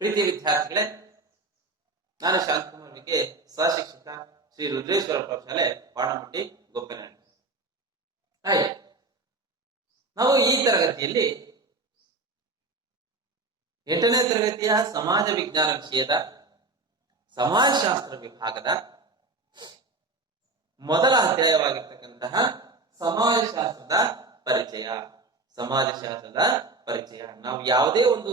ಪ್ರೀತಿಯ ವಿದ್ಯಾರ್ಥಿಗಳೇ, ನಾನು ಶಾಂತಕುಮಾರ್ ವಿಕೆ, ಸಹಶಿಕ್ಷಕ, ಶ್ರೀ ರುದ್ರೇಶ್ವರ ಪ್ರೌಢಶಾಲೆ, ಪಾಣಮಟ್ಟಿ, ಗೋಪಿನಾಡಿ. ನಾವು ಈ ತರಗತಿಯಲ್ಲಿ 8ನೇ ತರಗತಿಯ ಸಮಾಜ ವಿಜ್ಞಾನ ವಿಷಯದ ಸಮಾಜಶಾಸ್ತ್ರ ವಿಭಾಗದ ಮೊದಲ ಅಧ್ಯಾಯವಾಗಿರ್ತಕ್ಕಂತಹ ಸಮಾಜಶಾಸ್ತ್ರದ ಪರಿಚಯ. ನಾವು ಯಾವುದೇ ಒಂದು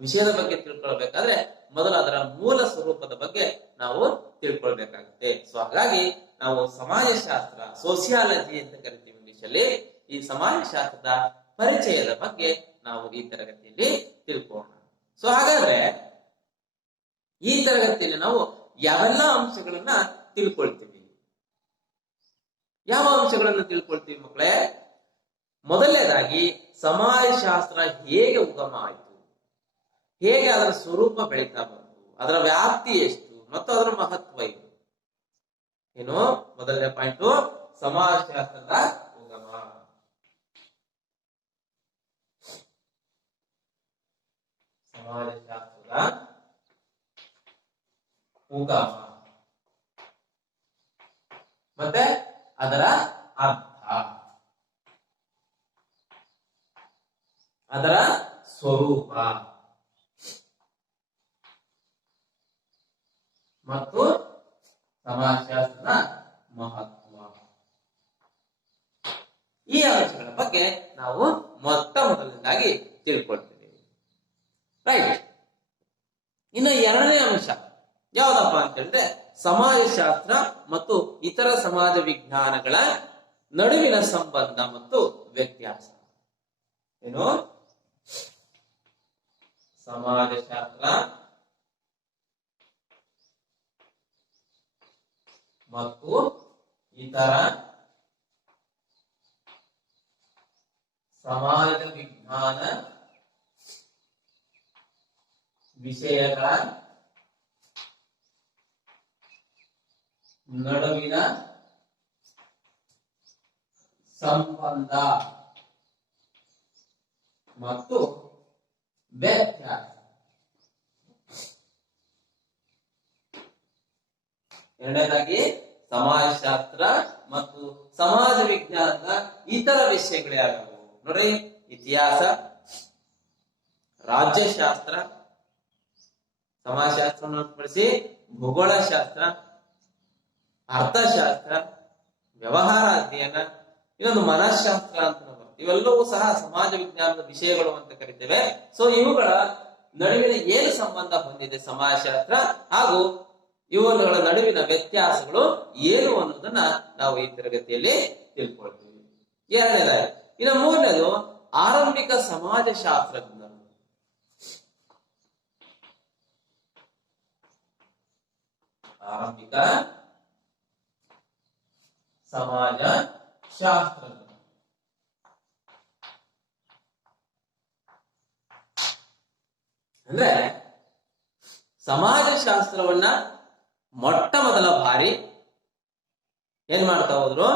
ವಿಷಯದ ಬಗ್ಗೆ ತಿಳ್ಕೊಳ್ಬೇಕಾದ್ರೆ ಮೊದಲು ಅದರ ಮೂಲ ಸ್ವರೂಪದ ಬಗ್ಗೆ ನಾವು ತಿಳ್ಕೊಳ್ಬೇಕಾಗುತ್ತೆ. ಸೊ ಹಾಗಾಗಿ ನಾವು ಸಮಾಜಶಾಸ್ತ್ರ, ಸೋಸಿಯಾಲಜಿ ಅಂತ ಕರಿತೀವಿ ಇಂಗ್ಲಿಷ್ ಅಲ್ಲಿ, ಈ ಸಮಾಜಶಾಸ್ತ್ರದ ಪರಿಚಯದ ಬಗ್ಗೆ ನಾವು ಈ ತರಗತಿಯಲ್ಲಿ ತಿಳ್ಕೊಳ್ಳೋಣ. ಸೊ ಹಾಗಾದ್ರೆ ಈ ತರಗತಿಯಲ್ಲಿ ನಾವು ಯಾವೆಲ್ಲ ಅಂಶಗಳನ್ನ ತಿಳ್ಕೊಳ್ತೀವಿ? ಯಾವ ಅಂಶಗಳನ್ನ ತಿಳ್ಕೊಳ್ತೀವಿ ಮಕ್ಕಳೇ? ಮೊದಲನೇದಾಗಿ ಸಮಾಜಶಾಸ್ತ್ರ ಹೇಗೆ ಉಗಮ ಆಯಿತು, ಹೇಗೆ ಅದರ ಸ್ವರೂಪ ಬೆಳೀತಾ ಬಂತು, ಅದರ ವ್ಯಾಪ್ತಿ ಎಷ್ಟು ಮತ್ತು ಅದರ ಮಹತ್ವ ಏನು. ಮೊದಲನೇ ಪಾಯಿಂಟ್ ಸಮಾಜಶಾಸ್ತ್ರದ ಉಗಮ. ಸಮಾಜಶಾಸ್ತ್ರದ ಉಗಮ ಮತ್ತೆ ಅದರ ಅರ್ಥ, ಅದರ ಸ್ವರೂಪ ಮತ್ತು ಸಮಾಜಶಾಸ್ತ್ರದ ಮಹತ್ವ. ಈ ಅಂಶಗಳ ಬಗ್ಗೆ ನಾವು ಮೊದಲನೇದಾಗಿ ತಿಳ್ಕೊಳ್ತೇವೆ. ರೈಟ್. ಇನ್ನು ಎರಡನೇ ಅಂಶ ಯಾವ್ದಪ್ಪ ಅಂತ ಹೇಳಿದ್ರೆ ಸಮಾಜಶಾಸ್ತ್ರ ಮತ್ತು ಇತರ ಸಮಾಜ ವಿಜ್ಞಾನಗಳ ನಡುವಿನ ಸಂಬಂಧ ಮತ್ತು ವ್ಯತ್ಯಾಸ. ಏನು? ಸಮಾಜಶಾಸ್ತ್ರ ಮತ್ತು ಇತರ ಸಮಾಜ ವಿಜ್ಞಾನ ವಿಷಯಗಳ ನಡುವಿನ ಸಂಬಂಧ ಮತ್ತು ವ್ಯತ್ಯಾಸ. ಎರಡನೇದಾಗಿ ಸಮಾಜಶಾಸ್ತ್ರ ಮತ್ತು ಸಮಾಜ ವಿಜ್ಞಾನದ ಇತರ ವಿಷಯಗಳು ಯಾವ್ಯಾವು ನೋಡ್ರಿ? ಇತಿಹಾಸ, ರಾಜ್ಯಶಾಸ್ತ್ರ, ಸಮಾಜಶಾಸ್ತ್ರವನ್ನು ಹೊರತುಪಡಿಸಿ ಭೂಗೋಳಶಾಸ್ತ್ರ, ಅರ್ಥಶಾಸ್ತ್ರ, ವ್ಯವಹಾರ ಅಧ್ಯಯನ, ಇನ್ನೊಂದು ಮನಃಶಾಸ್ತ್ರ ಅಂತ ಬರುತ್ತೆ. ಇವೆಲ್ಲವೂ ಸಹ ಸಮಾಜ ವಿಜ್ಞಾನದ ವಿಷಯಗಳು ಅಂತ ಕರಿತೇವೆ. ಸೊ ಇವುಗಳ ನಡುವಿನ ಏನು ಸಂಬಂಧ ಹೊಂದಿದೆ ಸಮಾಜಶಾಸ್ತ್ರ ಹಾಗೂ ಇವುಗಳ ನಡುವಿನ ವ್ಯತ್ಯಾಸಗಳು ಏನು ಅನ್ನೋದನ್ನ ನಾವು ಈ ತರಗತಿಯಲ್ಲಿ ತಿಳ್ಕೊಳ್ತೀವಿ. ಎರಡನೇದಾಗಿ. ಇನ್ನು ಮೂರನೇದು ಆರಂಭಿಕ ಸಮಾಜಶಾಸ್ತ್ರಜ್ಞರು. ಆರಂಭಿಕ ಸಮಾಜಶಾಸ್ತ್ರಜ್ಞರು ಅಂದ್ರೆ ಸಮಾಜಶಾಸ್ತ್ರವನ್ನ ಮೊಟ್ಟ ಮೊದಲ ಬಾರಿ ಏನ್ ಮಾಡ್ತಾ ಹೋದ್ರು?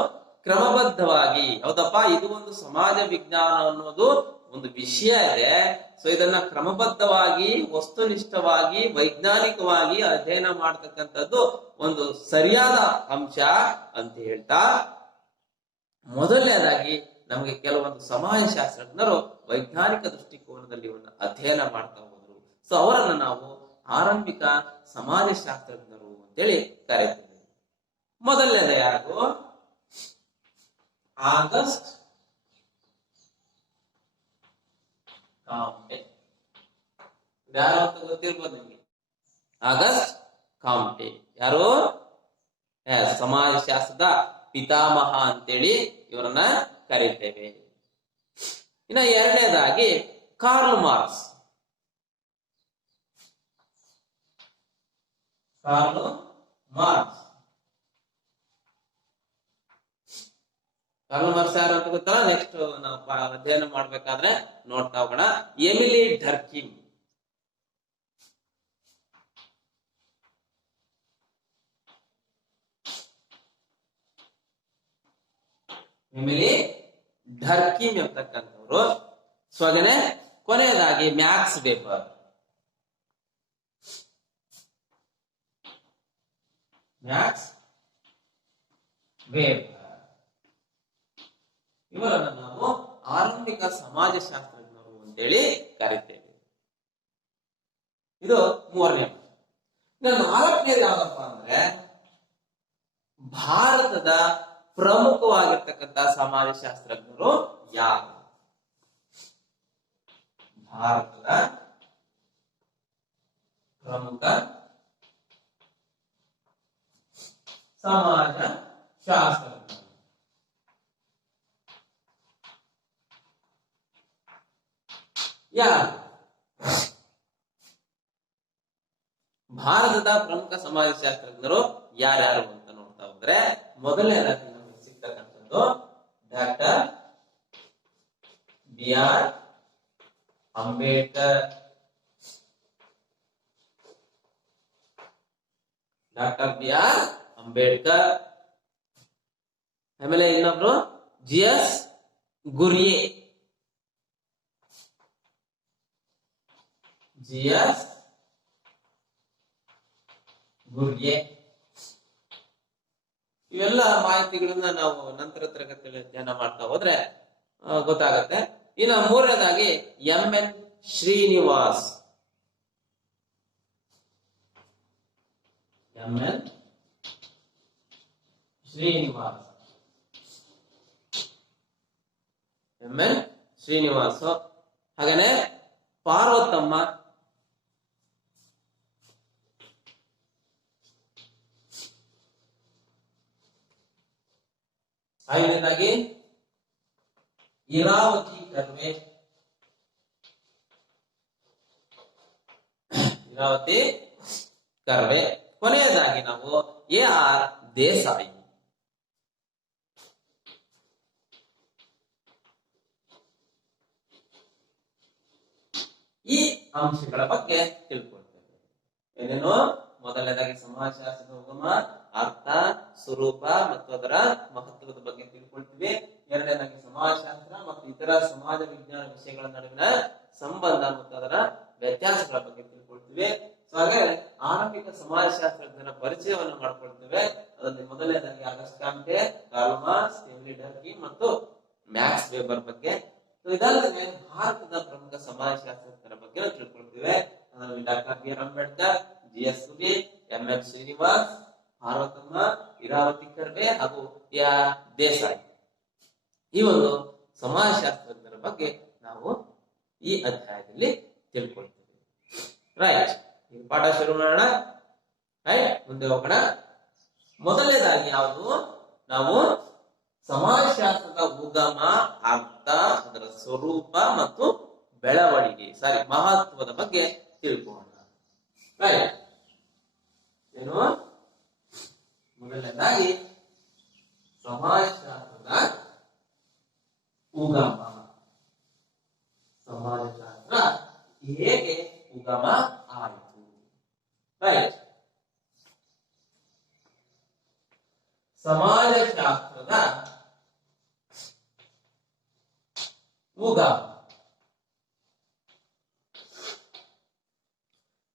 ಕ್ರಮಬದ್ಧವಾಗಿ, ಹೌದಪ್ಪ ಇದು ಒಂದು ಸಮಾಜ ವಿಜ್ಞಾನ ಅನ್ನೋದು ಒಂದು ವಿಷಯ ಇದೆ. ಸೊ ಇದನ್ನ ಕ್ರಮಬದ್ಧವಾಗಿ, ವಸ್ತುನಿಷ್ಠವಾಗಿ, ವೈಜ್ಞಾನಿಕವಾಗಿ ಅಧ್ಯಯನ ಮಾಡ್ತಕ್ಕಂಥದ್ದು ಒಂದು ಸರಿಯಾದ ಅಂಶ ಅಂತ ಹೇಳ್ತಾ, ಮೊದಲನೇದಾಗಿ ನಮಗೆ ಕೆಲವೊಂದು ಸಮಾಜಶಾಸ್ತ್ರಜ್ಞರು ವೈಜ್ಞಾನಿಕ ದೃಷ್ಟಿಕೋನದಲ್ಲಿ ಒಂದು ಅಧ್ಯಯನ ಮಾಡ್ತಾ ಹೋದ್ರು. ಸೊ ಅವರನ್ನು ನಾವು ಆರಂಭಿಕ ಸಮಾಜಶಾಸ್ತ್ರಜ್ಞರು ಅಂತೇಳಿ ಕರೀತೀವಿ. ಮೊದಲನೇದ ಯಾರು? August Conte. ಯಾರು ಅಂತ ಗೊತ್ತಿರ್ಬೋದು ನಿಮಗೆ. ಆಗಸ್ಟ್ ಕಾಂಟೆ ಯಾರು? ಸಮಾಜಶಾಸ್ತ್ರದ ಪಿತಾಮಹ ಅಂತೇಳಿ ಇವರನ್ನ ಕರೀತೇವೆ. ಇನ್ನು ಎರಡನೇದಾಗಿ ಕಾರ್ಲ್ ಮಾರ್ಕ್ಸ್. ಕಾರ್ಲ್ ಮಾರ್ಕ್ಸ್ ಯಾರು ಅಂತ ಗೊತ್ತಲ್ಲ? ನೆಕ್ಸ್ಟ್ ನಾವು ಅಧ್ಯಯನ ಮಾಡ್ಬೇಕಾದ್ರೆ ನೋಡ್ತಾ ಹೋಗೋಣ. Emile Durkheim. ಎಮಿಲಿ ಡರ್ಕಿಮ್ ಎಂಬತಕ್ಕಂಥವ್ರು. ಸೊ ಹಾಗೇನೆ ಕೊನೆಯದಾಗಿ ಮ್ಯಾಕ್ಸ್ ವೆಬರ್. Max weber. ಇವರನ್ನು ನಾವು ಆರಂಭಿಕ ಸಮಾಜಶಾಸ್ತ್ರಜ್ಞರು ಅಂತೇಳಿ ಕರಿತೇವೆ. ಇದು ಮೂರನೇ. ಇನ್ನು ನಾಲ್ಕನೇದು ಯಾವ್ದಪ್ಪ ಅಂದ್ರೆ ಭಾರತದ ಪ್ರಮುಖವಾಗಿರ್ತಕ್ಕಂಥ ಸಮಾಜಶಾಸ್ತ್ರಜ್ಞರು ಯಾರು? ಭಾರತದ ಪ್ರಮುಖ ಸಮಾಜಶಾಸ್ತ್ರಜ್ಞರು ಯಾರು? ಭಾರತದ ಪ್ರಮುಖ ಸಮಾಜಶಾಸ್ತ್ರಜ್ಞರು ಯಾರ್ಯಾರು ಅಂತ ನೋಡ್ತಾ ಹೋದ್ರೆ ಮೊದಲನೇದಾಗಿ ನಮಗೆ ಸಿಗ್ತಕ್ಕಂಥದ್ದು doctor BR Ambedkar. Doctor BR Ambedkar. ಆಮೇಲೆ ಇನ್ನೊಬ್ರು GS ಗುರ್ಯೆ. GS ಗುರ್ಯೆ. ಇವೆಲ್ಲ ಮಾಹಿತಿಗಳನ್ನ ನಾವು ನಂತರ ತರಗತಿಯಲ್ಲಿ ಅಧ್ಯಯನ ಮಾಡ್ತಾ ಹೋದ್ರೆ ಗೊತ್ತಾಗತ್ತೆ. ಇನ್ನು ಮೂರನೇದಾಗಿ MN Srinivas. MN Srinivas. MN Srinivas. ಹಾಗೇನೆ ಪಾರ್ವತಮ್ಮ. ಐದನೇದಾಗಿ ಇರಾವತಿ ಕರ್ವೆ. ಇರಾವತಿ ಕರ್ವೆ. ಕೊನೆಯದಾಗಿ ನಾವು AR ದೇಸಾಯಿ. ಈ ಅಂಶಗಳ ಬಗ್ಗೆ ತಿಳ್ಕೊಳ್ತೇವೆ. ಏನೇನು? ಮೊದಲನೇದಾಗಿ ಸಮಾಜಶಾಸ್ತ್ರದ ಉಗಮ, ಅರ್ಥ, ಸ್ವರೂಪ ಮತ್ತು ಅದರ ಮಹತ್ವದ ಬಗ್ಗೆ ತಿಳ್ಕೊಳ್ತೀವಿ. ಎರಡನೇದಾಗಿ ಸಮಾಜಶಾಸ್ತ್ರ ಮತ್ತು ಇತರ ಸಮಾಜ ವಿಜ್ಞಾನ ವಿಷಯಗಳ ನಡುವಿನ ಸಂಬಂಧ ಮತ್ತು ಅದರ ವ್ಯತ್ಯಾಸಗಳ ಬಗ್ಗೆ ತಿಳ್ಕೊಳ್ತೀವಿ. ಸೊ ಹಾಗೆ ಆರಂಭಿಕ ಸಮಾಜಶಾಸ್ತ್ರಜ್ಞರ ಪರಿಚಯವನ್ನು ಮಾಡ್ಕೊಳ್ತೇವೆ. ಅದರಲ್ಲಿ ಮೊದಲನೇದಾಗಿ ಆಗಸ್ಟ್ ಕ್ಯಾಂಪೆ, ಕಾರ್ಲ್ ಮಾರ್ಕ್ಸ್, ಸ್ಟೆನ್ಲಿ ಡರ್ಕಿ ಮತ್ತು ಮ್ಯಾಕ್ಸ್ ವೆಬರ್ ಬಗ್ಗೆ. ಇದಲ್ಲದೆ ಭಾರತದ ಪ್ರಮುಖ ಸಮಾಜಶಾಸ್ತ್ರಜ್ಞರ ಬಗ್ಗೆ ತಿಳ್ಕೊಳ್ತೇವೆ. ಅದರಲ್ಲಿ doctor BR Ambedkar, GS Ghurye, MN Srinivas, Parvathamma, Irawati Karve ಹಾಗೂ AR ದೇಸಾಯಿ. ಈ ಒಂದು ಸಮಾಜಶಾಸ್ತ್ರಜ್ಞರ ಬಗ್ಗೆ ನಾವು ಈ ಅಧ್ಯಾಯದಲ್ಲಿ ತಿಳ್ಕೊಳ್ತೇವೆ. ರೈಟ್, ಈ ಪಾಠ ಶುರು ಮಾಡೋಣ. ರೈಟ್, ಮುಂದೆ ಹೋಗೋಣ. ಮೊದಲನೇದಾಗಿ ಯಾವುದು? ನಾವು ಸಮಾಜಶಾಸ್ತ್ರದ ಉಗಮ, ಅರ್ಥ, ಅದರ ಸ್ವರೂಪ ಮತ್ತು ಬೆಳವಣಿಗೆ ಮಹತ್ವದ ಬಗ್ಗೆ ತಿಳ್ಕೊಳ್ಳೋಣ. ರೈಟ್, ಏನು? ಮೊದಲನೇದಾಗಿ ಸಮಾಜಶಾಸ್ತ್ರದ ಉಗಮ. ಸಮಾಜಶಾಸ್ತ್ರ ಹೇಗೆ ಉಗಮ ಆಯಿತು? ರೈಟ್, ಸಮಾಜಶಾಸ್ತ್ರದ ಉಗಮ.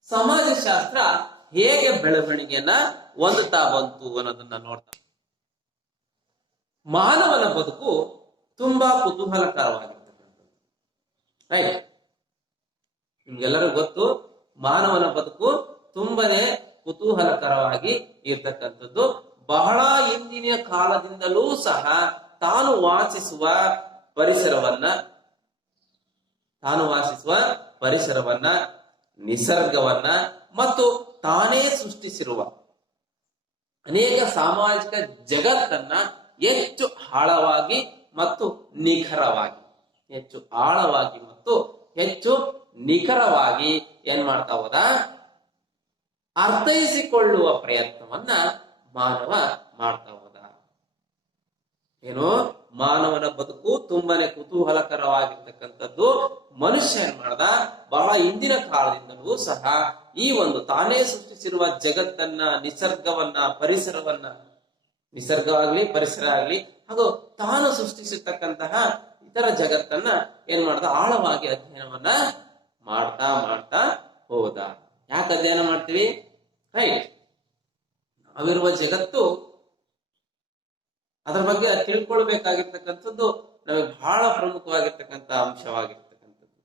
ಸಮಾಜಶಾಸ್ತ್ರ ಹೇಗೆ ಬೆಳವಣಿಗೆಯನ್ನ ಹೊಂದುತ್ತಾ ಬಂತು ಅನ್ನೋದನ್ನ ನೋಡ್ತಾ, ಮಾನವನ ಬದುಕು ತುಂಬಾ ಕುತೂಹಲಕರವಾಗಿರ್ತಕ್ಕಂಥದ್ದು. ರೈಟ್, ನಿಮ್ಗೆಲ್ಲರಿಗೂ ಗೊತ್ತು, ಮಾನವನ ಬದುಕು ತುಂಬಾನೇ ಕುತೂಹಲಕರವಾಗಿ ಇರ್ತಕ್ಕಂಥದ್ದು. ಬಹಳ ಹಿಂದಿನ ಕಾಲದಿಂದಲೂ ಸಹ ತಾನು ವಾಸಿಸುವ ಪರಿಸರವನ್ನ, ನಿಸರ್ಗವನ್ನ ಮತ್ತು ತಾನೇ ಸೃಷ್ಟಿಸಿರುವ ಅನೇಕ ಸಾಮಾಜಿಕ ಜಗತ್ತನ್ನ ಹೆಚ್ಚು ಆಳವಾಗಿ ಮತ್ತು ನಿಖರವಾಗಿ ಏನ್ ಮಾಡ್ತಾ ಹೋದ? ಅರ್ಥೈಸಿಕೊಳ್ಳುವ ಪ್ರಯತ್ನವನ್ನ ಮಾನವ ಮಾಡ್ತಾ ಹೋದ. ಏನು? ಮಾನವನ ಬದುಕು ತುಂಬಾನೇ ಕುತೂಹಲಕರವಾಗಿರ್ತಕ್ಕಂಥದ್ದು. ಮನುಷ್ಯ ಏನ್ ಮಾಡ್ದ? ಬಹಳ ಹಿಂದಿನ ಕಾಲದಿಂದಲೂ ಸಹ ಈ ಒಂದು ತಾನೇ ಸೃಷ್ಟಿಸಿರುವ ಜಗತ್ತನ್ನ, ನಿಸರ್ಗವನ್ನ, ನಿಸರ್ಗ ಆಗ್ಲಿ, ಪರಿಸರ ಆಗ್ಲಿ, ಹಾಗೂ ತಾನು ಸೃಷ್ಟಿಸಿರ್ತಕ್ಕಂತಹ ಇತರ ಜಗತ್ತನ್ನ ಏನ್ ಮಾಡ್ದ? ಆಳವಾಗಿ ಅಧ್ಯಯನವನ್ನ ಮಾಡ್ತಾ ಹೋದ. ಯಾಕೆ ಅಧ್ಯಯನ ಮಾಡ್ತೀವಿ? ರೈಟ್, ಅವಿರುವ ಜಗತ್ತು, ಅದರ ಬಗ್ಗೆ ತಿಳ್ಕೊಳ್ಬೇಕಾಗಿರ್ತಕ್ಕಂಥದ್ದು ನಮಗೆ ಬಹಳ ಪ್ರಮುಖವಾಗಿರ್ತಕ್ಕಂಥ ಅಂಶವಾಗಿರ್ತಕ್ಕಂಥದ್ದು.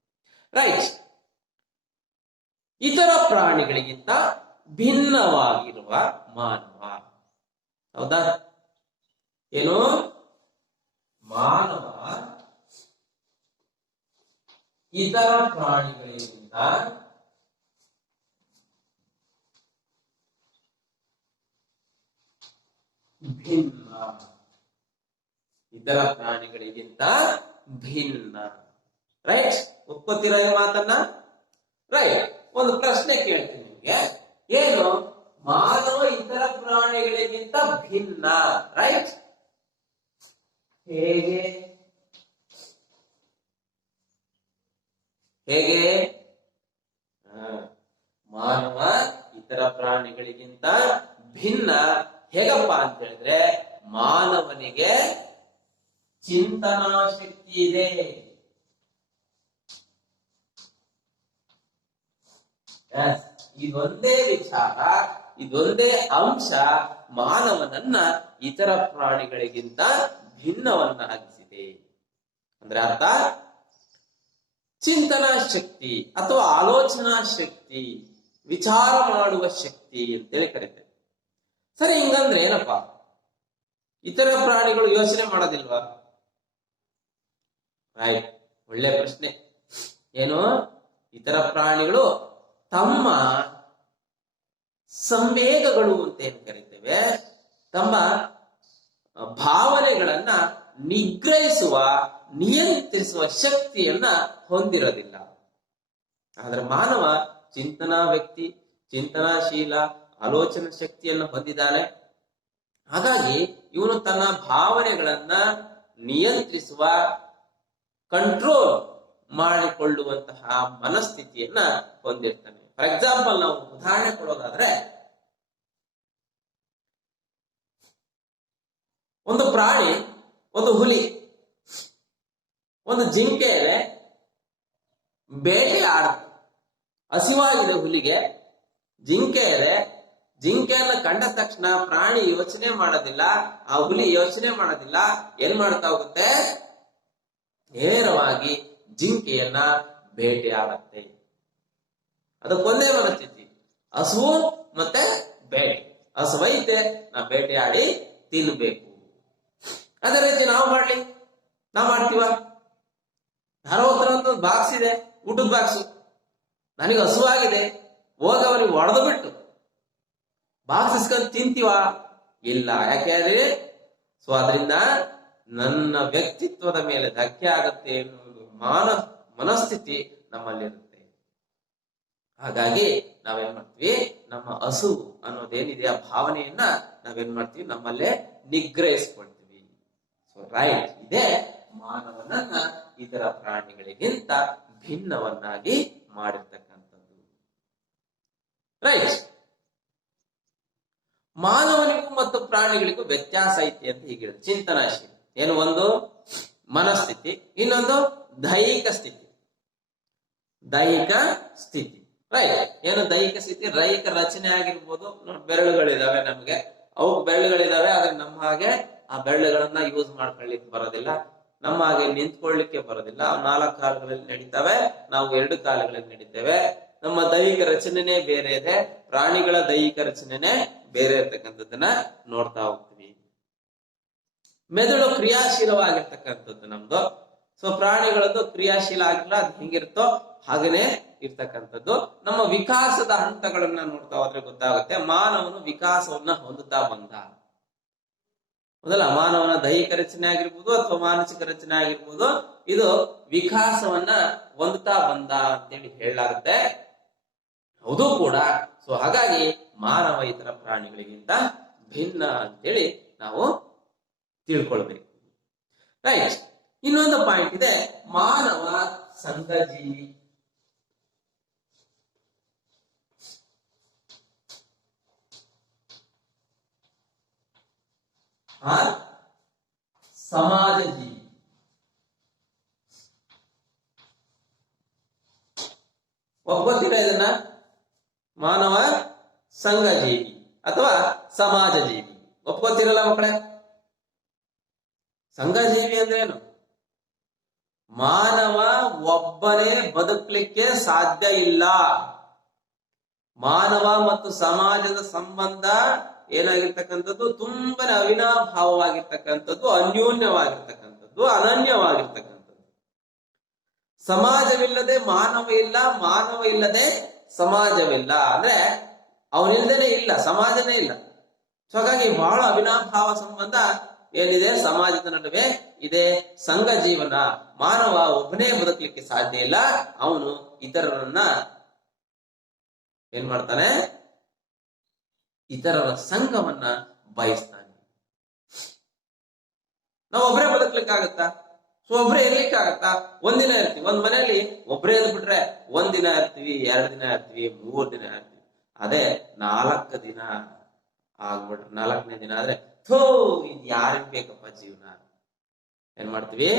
ರೈಟ್. ಇತರ ಪ್ರಾಣಿಗಳಿಗಿಂತ ಭಿನ್ನವಾಗಿರುವ ಮಾನವ. ಹೌದಾ? ಏನು? ಮಾನವ ಇತರ ಪ್ರಾಣಿಗಳಿಗಿಂತ ಭಿನ್ನ. ಇತರ ಪ್ರಾಣಿಗಳಿಗಿಂತ ಭಿನ್ನ. ರೈಟ್? ಒಪ್ಕೋತೀರಾ ಈ ಮಾತನ್ನ? ರೈಟ್. ಒಂದು ಪ್ರಶ್ನೆ ಕೇಳ್ತೀನಿ ನಿಮ್ಗೆ. ಏನು? ಮಾನವ ಇತರ ಪ್ರಾಣಿಗಳಿಗಿಂತ ಭಿನ್ನ. ರೈಟ್? ಹೇಗೆ? ಹೇಗೆ? ಮಾನವ ಇತರ ಪ್ರಾಣಿಗಳಿಗಿಂತ ಭಿನ್ನ ಹೇಗಪ್ಪ ಅಂತ ಹೇಳಿದ್ರೆ, ಮಾನವನಿಗೆ ಚಿಂತನಾ ಶಕ್ತಿ ಇದೆ. ಇದೊಂದೇ ವಿಚಾರ, ಇದೊಂದೇ ಅಂಶ ಮಾನವನನ್ನ ಇತರ ಪ್ರಾಣಿಗಳಿಗಿಂತ ಭಿನ್ನವನ್ನಾಗಿಸಿದೆ. ಅಂದ್ರೆ ಅರ್ಥ, ಚಿಂತನಾ ಶಕ್ತಿ ಅಥವಾ ಆಲೋಚನಾ ಶಕ್ತಿ, ವಿಚಾರ ಮಾಡುವ ಶಕ್ತಿ ಅಂತೇಳಿ ಕರೀತೇವೆ. ಸರಿ, ಹಿಂಗಂದ್ರೆ ಏನಪ್ಪಾ? ಇತರ ಪ್ರಾಣಿಗಳು ಯೋಚನೆ ಮಾಡೋದಿಲ್ವಾ? ರೈಟ್. ಒಳ್ಳೆ ಪ್ರಶ್ನೆ. ಏನು? ಇತರ ಪ್ರಾಣಿಗಳು ತಮ್ಮ ಸಂವೇಗಗಳು ಅಂತ ಏನ್ ಕರಿತೇವೆ, ತಮ್ಮ ಭಾವನೆಗಳನ್ನ ನಿಗ್ರಹಿಸುವ, ನಿಯಂತ್ರಿಸುವ ಶಕ್ತಿಯನ್ನ ಹೊಂದಿರೋದಿಲ್ಲ. ಆದ್ರೆ ಮಾನವ ಚಿಂತನಾ ವ್ಯಕ್ತಿ, ಚಿಂತನಾಶೀಲ, ಆಲೋಚನಾ ಶಕ್ತಿಯನ್ನು ಹೊಂದಿದ್ದಾನೆ. ಹಾಗಾಗಿ ಇವನು ತನ್ನ ಭಾವನೆಗಳನ್ನ ನಿಯಂತ್ರಿಸುವ, ಕಂಟ್ರೋಲ್ ಮಾಡಿಕೊಳ್ಳುವಂತಹ ಮನಸ್ಥಿತಿಯನ್ನ ಹೊಂದಿರ್ತಾನೆ. ಫಾರ್ ಎಕ್ಸಾಂಪಲ್, ನಾವು ಉದಾಹರಣೆ ಕೊಡೋದಾದ್ರೆ, ಒಂದು ಪ್ರಾಣಿ, ಒಂದು ಹುಲಿ, ಒಂದು ಜಿಂಕೆ ಬೇಟೆ ಆಡುತ್ತೆ. ಹಸಿವಾಗಿದೆ ಹುಲಿಗೆ, ಜಿಂಕೆ ಇದೆ. ಜಿಂಕೆಯನ್ನ ಕಂಡ ತಕ್ಷಣ ಪ್ರಾಣಿ ಯೋಚನೆ ಮಾಡೋದಿಲ್ಲ, ಆ ಹುಲಿ ಯೋಚನೆ ಮಾಡೋದಿಲ್ಲ. ಏನ್ ಮಾಡ್ತಾ ಹೋಗುತ್ತೆ? ನೇರವಾಗಿ ಜಿಂಕೆಯನ್ನ ಬೇಟೆ ಆಡುತ್ತೆ. ಅದಕ್ಕೊಂದೇ ಮನಸ್ಥಿತಿ, ಹಸುವು ಮತ್ತೆ ಬೇಟೆ. ಹಸುವೈತೆ, ನಾ ಬೇಟೆ ಆಡಿ ತಿನ್ಬೇಕು. ಅದೇ ರೀತಿ ನಾವು ಮಾಡ್ತೀವ? ಯಾರೋ ಒಂದು ಬಾಕ್ಸ್ ಇದೆ, ಊಟದ ಬಾಕ್ಸು, ನನಗೆ ಹಸುವಾಗಿದೆ, ಹೋಗ ಅವನಿಗೆ ಹೊಡೆದು ಬಿಟ್ಟು ಬಾಕ್ಸ್ ಇಸ್ಕೊಂಡು ತಿಂತೀವ? ಇಲ್ಲ. ಯಾಕೆಂದ್ರೆ ಅದರಿಂದ ನನ್ನ ವ್ಯಕ್ತಿತ್ವದ ಮೇಲೆ ಧಕ್ಕೆ ಆಗುತ್ತೆ ಎನ್ನುವುದು ಮನಸ್ಥಿತಿ ನಮ್ಮಲ್ಲಿರುತ್ತೆ. ಹಾಗಾಗಿ ನಾವೇನ್ ಮಾಡ್ತೀವಿ? ನಮ್ಮ ಹಸು ಅನ್ನೋದೇನಿದೆ ಆ ಭಾವನೆಯನ್ನ ನಾವೇನ್ ಮಾಡ್ತೀವಿ? ನಮ್ಮಲ್ಲೇ ನಿಗ್ರಹಿಸ್ಕೊಳ್ತೀವಿ. ರೈಟ್. ಇದೇ ಮಾನವನನ್ನ ಇತರ ಪ್ರಾಣಿಗಳಿಗಿಂತ ಭಿನ್ನವನ್ನಾಗಿ ಮಾಡಿರ್ತಕ್ಕಂಥದ್ದು. ರೈಟ್. ಮಾನವನಿಗೂ ಮತ್ತು ಪ್ರಾಣಿಗಳಿಗೂ ವ್ಯತ್ಯಾಸ ಐತಿ ಅಂತ ಹೀಗೆ ಹೇಳಿದ್ರು. ಚಿಂತನಾಶೀಲ ಏನು? ಒಂದು ಮನಸ್ಥಿತಿ, ಇನ್ನೊಂದು ದೈಹಿಕ ಸ್ಥಿತಿ. ದೈಹಿಕ ಸ್ಥಿತಿ. ರೈಟ್. ಏನು ದೈಹಿಕ ಸ್ಥಿತಿ? ದೈಹಿಕ ರಚನೆ ಆಗಿರ್ಬೋದು. ಬೆರಳುಗಳಿದಾವೆ, ನಮ್ಗೆ ಅವು ಬೆರಳುಗಳಿದಾವೆ. ಆದ್ರೆ ನಮ್ಮ ಹಾಗೆ ಆ ಬೆರಳುಗಳನ್ನ ಯೂಸ್ ಮಾಡ್ಕೊಳ್ಳಿಕ್ಕೆ ಬರೋದಿಲ್ಲ, ನಮ್ಮ ಹಾಗೆ ನಿಂತ್ಕೊಳ್ಳಿಕ್ಕೆ ಬರೋದಿಲ್ಲ. 4 ಕಾಲುಗಳಲ್ಲಿ ನಡೀತವೆ, ನಾವು 2 ಕಾಲುಗಳಲ್ಲಿ ನಡೀತೇವೆ. ನಮ್ಮ ದೈಹಿಕ ರಚನೆನೇ ಬೇರೆ ಇದೆ, ಪ್ರಾಣಿಗಳ ದೈಹಿಕ ರಚನೆನೇ ಬೇರೆ ಇರ್ತಕ್ಕಂಥದ್ದನ್ನ ನೋಡ್ತಾ ಹೋಗ್ತೀವಿ. ಮೆದುಳು ಕ್ರಿಯಾಶೀಲವಾಗಿರ್ತಕ್ಕಂಥದ್ದು ನಮ್ದು. ಪ್ರಾಣಿಗಳದ್ದು ಕ್ರಿಯಾಶೀಲ ಆಗಿಲ್ಲ, ಅದು ಹೆಂಗಿರುತ್ತೋ ಹಾಗೇನೆ ಇರ್ತಕ್ಕಂಥದ್ದು. ನಮ್ಮ ವಿಕಾಸದ ಹಂತಗಳನ್ನ ನೋಡ್ತಾ ಹೋದ್ರೆ ಗೊತ್ತಾಗುತ್ತೆ, ಮಾನವನು ವಿಕಾಸವನ್ನ ಹೊಂದುತ್ತಾ ಬಂದ. ಮೊದಲ ಮಾನವನ ದೈಹಿಕ ರಚನೆ ಆಗಿರ್ಬೋದು ಅಥವಾ ಮಾನಸಿಕ ರಚನೆ ಆಗಿರ್ಬೋದು, ಇದು ವಿಕಾಸವನ್ನ ಹೊಂದುತ್ತಾ ಬಂದ ಅಂತೇಳಿ ಹೇಳಲಾಗುತ್ತೆ. ಹೌದು ಕೂಡ. ಹಾಗಾಗಿ ಮಾನವ ಇತರ ಪ್ರಾಣಿಗಳಿಗಿಂತ ಭಿನ್ನ ಅಂತೇಳಿ ನಾವು ತಿಳ್ಕೊಳ್ಬೇಕು. ರೈಟ್. ಇನ್ನೊಂದು ಪಾಯಿಂಟ್ ಇದೆ, ಮಾನವ ಸಂಘಜೀವಿ. ಸಮಾಜ ಜೀವಿ. ಒಪ್ಕೋತೀರಾ ಇದನ್ನ? ಮಾನವ ಸಂಘಜೀವಿ. ಅಥವಾ ಸಮಾಜ ಜೀವಿ. ಒಪ್ಕೋತಿರಲ್ಲ ಮಕ್ಕಳೇ? ಸಂಘಜೀವಿ ಅಂದ್ರೆ ಏನು? ಮಾನವ ಒಬ್ಬನೇ ಬದುಕಲಿಕ್ಕೆ ಸಾಧ್ಯ ಇಲ್ಲ. ಮಾನವ ಮತ್ತು ಸಮಾಜದ ಸಂಬಂಧ ಏನಾಗಿರ್ತಕ್ಕಂಥದ್ದು? ತುಂಬಾನೇ ಅವಿನಾಭಾವವಾಗಿರ್ತಕ್ಕಂಥದ್ದು, ಅನ್ಯೋನ್ಯವಾಗಿರ್ತಕ್ಕಂಥದ್ದು, ಅನನ್ಯವಾಗಿರ್ತಕ್ಕಂಥದ್ದು. ಸಮಾಜವಿಲ್ಲದೆ ಮಾನವ ಇಲ್ಲ, ಮಾನವ ಇಲ್ಲದೆ ಸಮಾಜವಿಲ್ಲ. ಅಂದ್ರೆ ಅವನಿಲ್ದೇನೆ ಇಲ್ಲ, ಸಮಾಜನೇ ಇಲ್ಲ. ಸೊ ಹಾಗಾಗಿ ಬಹಳ ಅವಿನಾಭಾವ ಸಂಬಂಧ ಏನಿದೆ ಸಮಾಜದ ನಡುವೆ ಇದೆ. ಸಂಘ ಜೀವನ, ಮಾನವ ಒಬ್ಬನೇ ಬದುಕಲಿಕ್ಕೆ ಸಾಧ್ಯ ಇಲ್ಲ. ಅವನು ಇತರರನ್ನ ಏನ್ ಮಾಡ್ತಾನೆ? ಇತರರ ಸಂಘವನ್ನ ಬಯಸ್ತಾನೆ. ನಾವು ಒಬ್ಬರೇ ಬದುಕಲಿಕ್ಕಾಗತ್ತಾ? ಸೊ ಒಬ್ಬರೇ ಇರ್ಲಿಕ್ಕಾಗತ್ತಾ? ಒಂದಿನ ಇರ್ತೀವಿ, ಒಂದ್ ಮನೆಯಲ್ಲಿ ಒಬ್ಬರೇ ಬಿಟ್ರೆ ಒಂದಿನ ಇರ್ತೀವಿ, 2 ದಿನ ಇರ್ತೀವಿ, 3 ದಿನ ಇರ್ತೀವಿ. ಅದೇ 4 ದಿನ ಆಗ್ಬಿಟ್ರೆ, 4ನೇ ದಿನ ಆದ್ರೆ ಇದು ಯಾರಿಗ್ ಬೇಕಪ್ಪ ಜೀವನ? ಏನ್ ಮಾಡ್ತೀವಿ?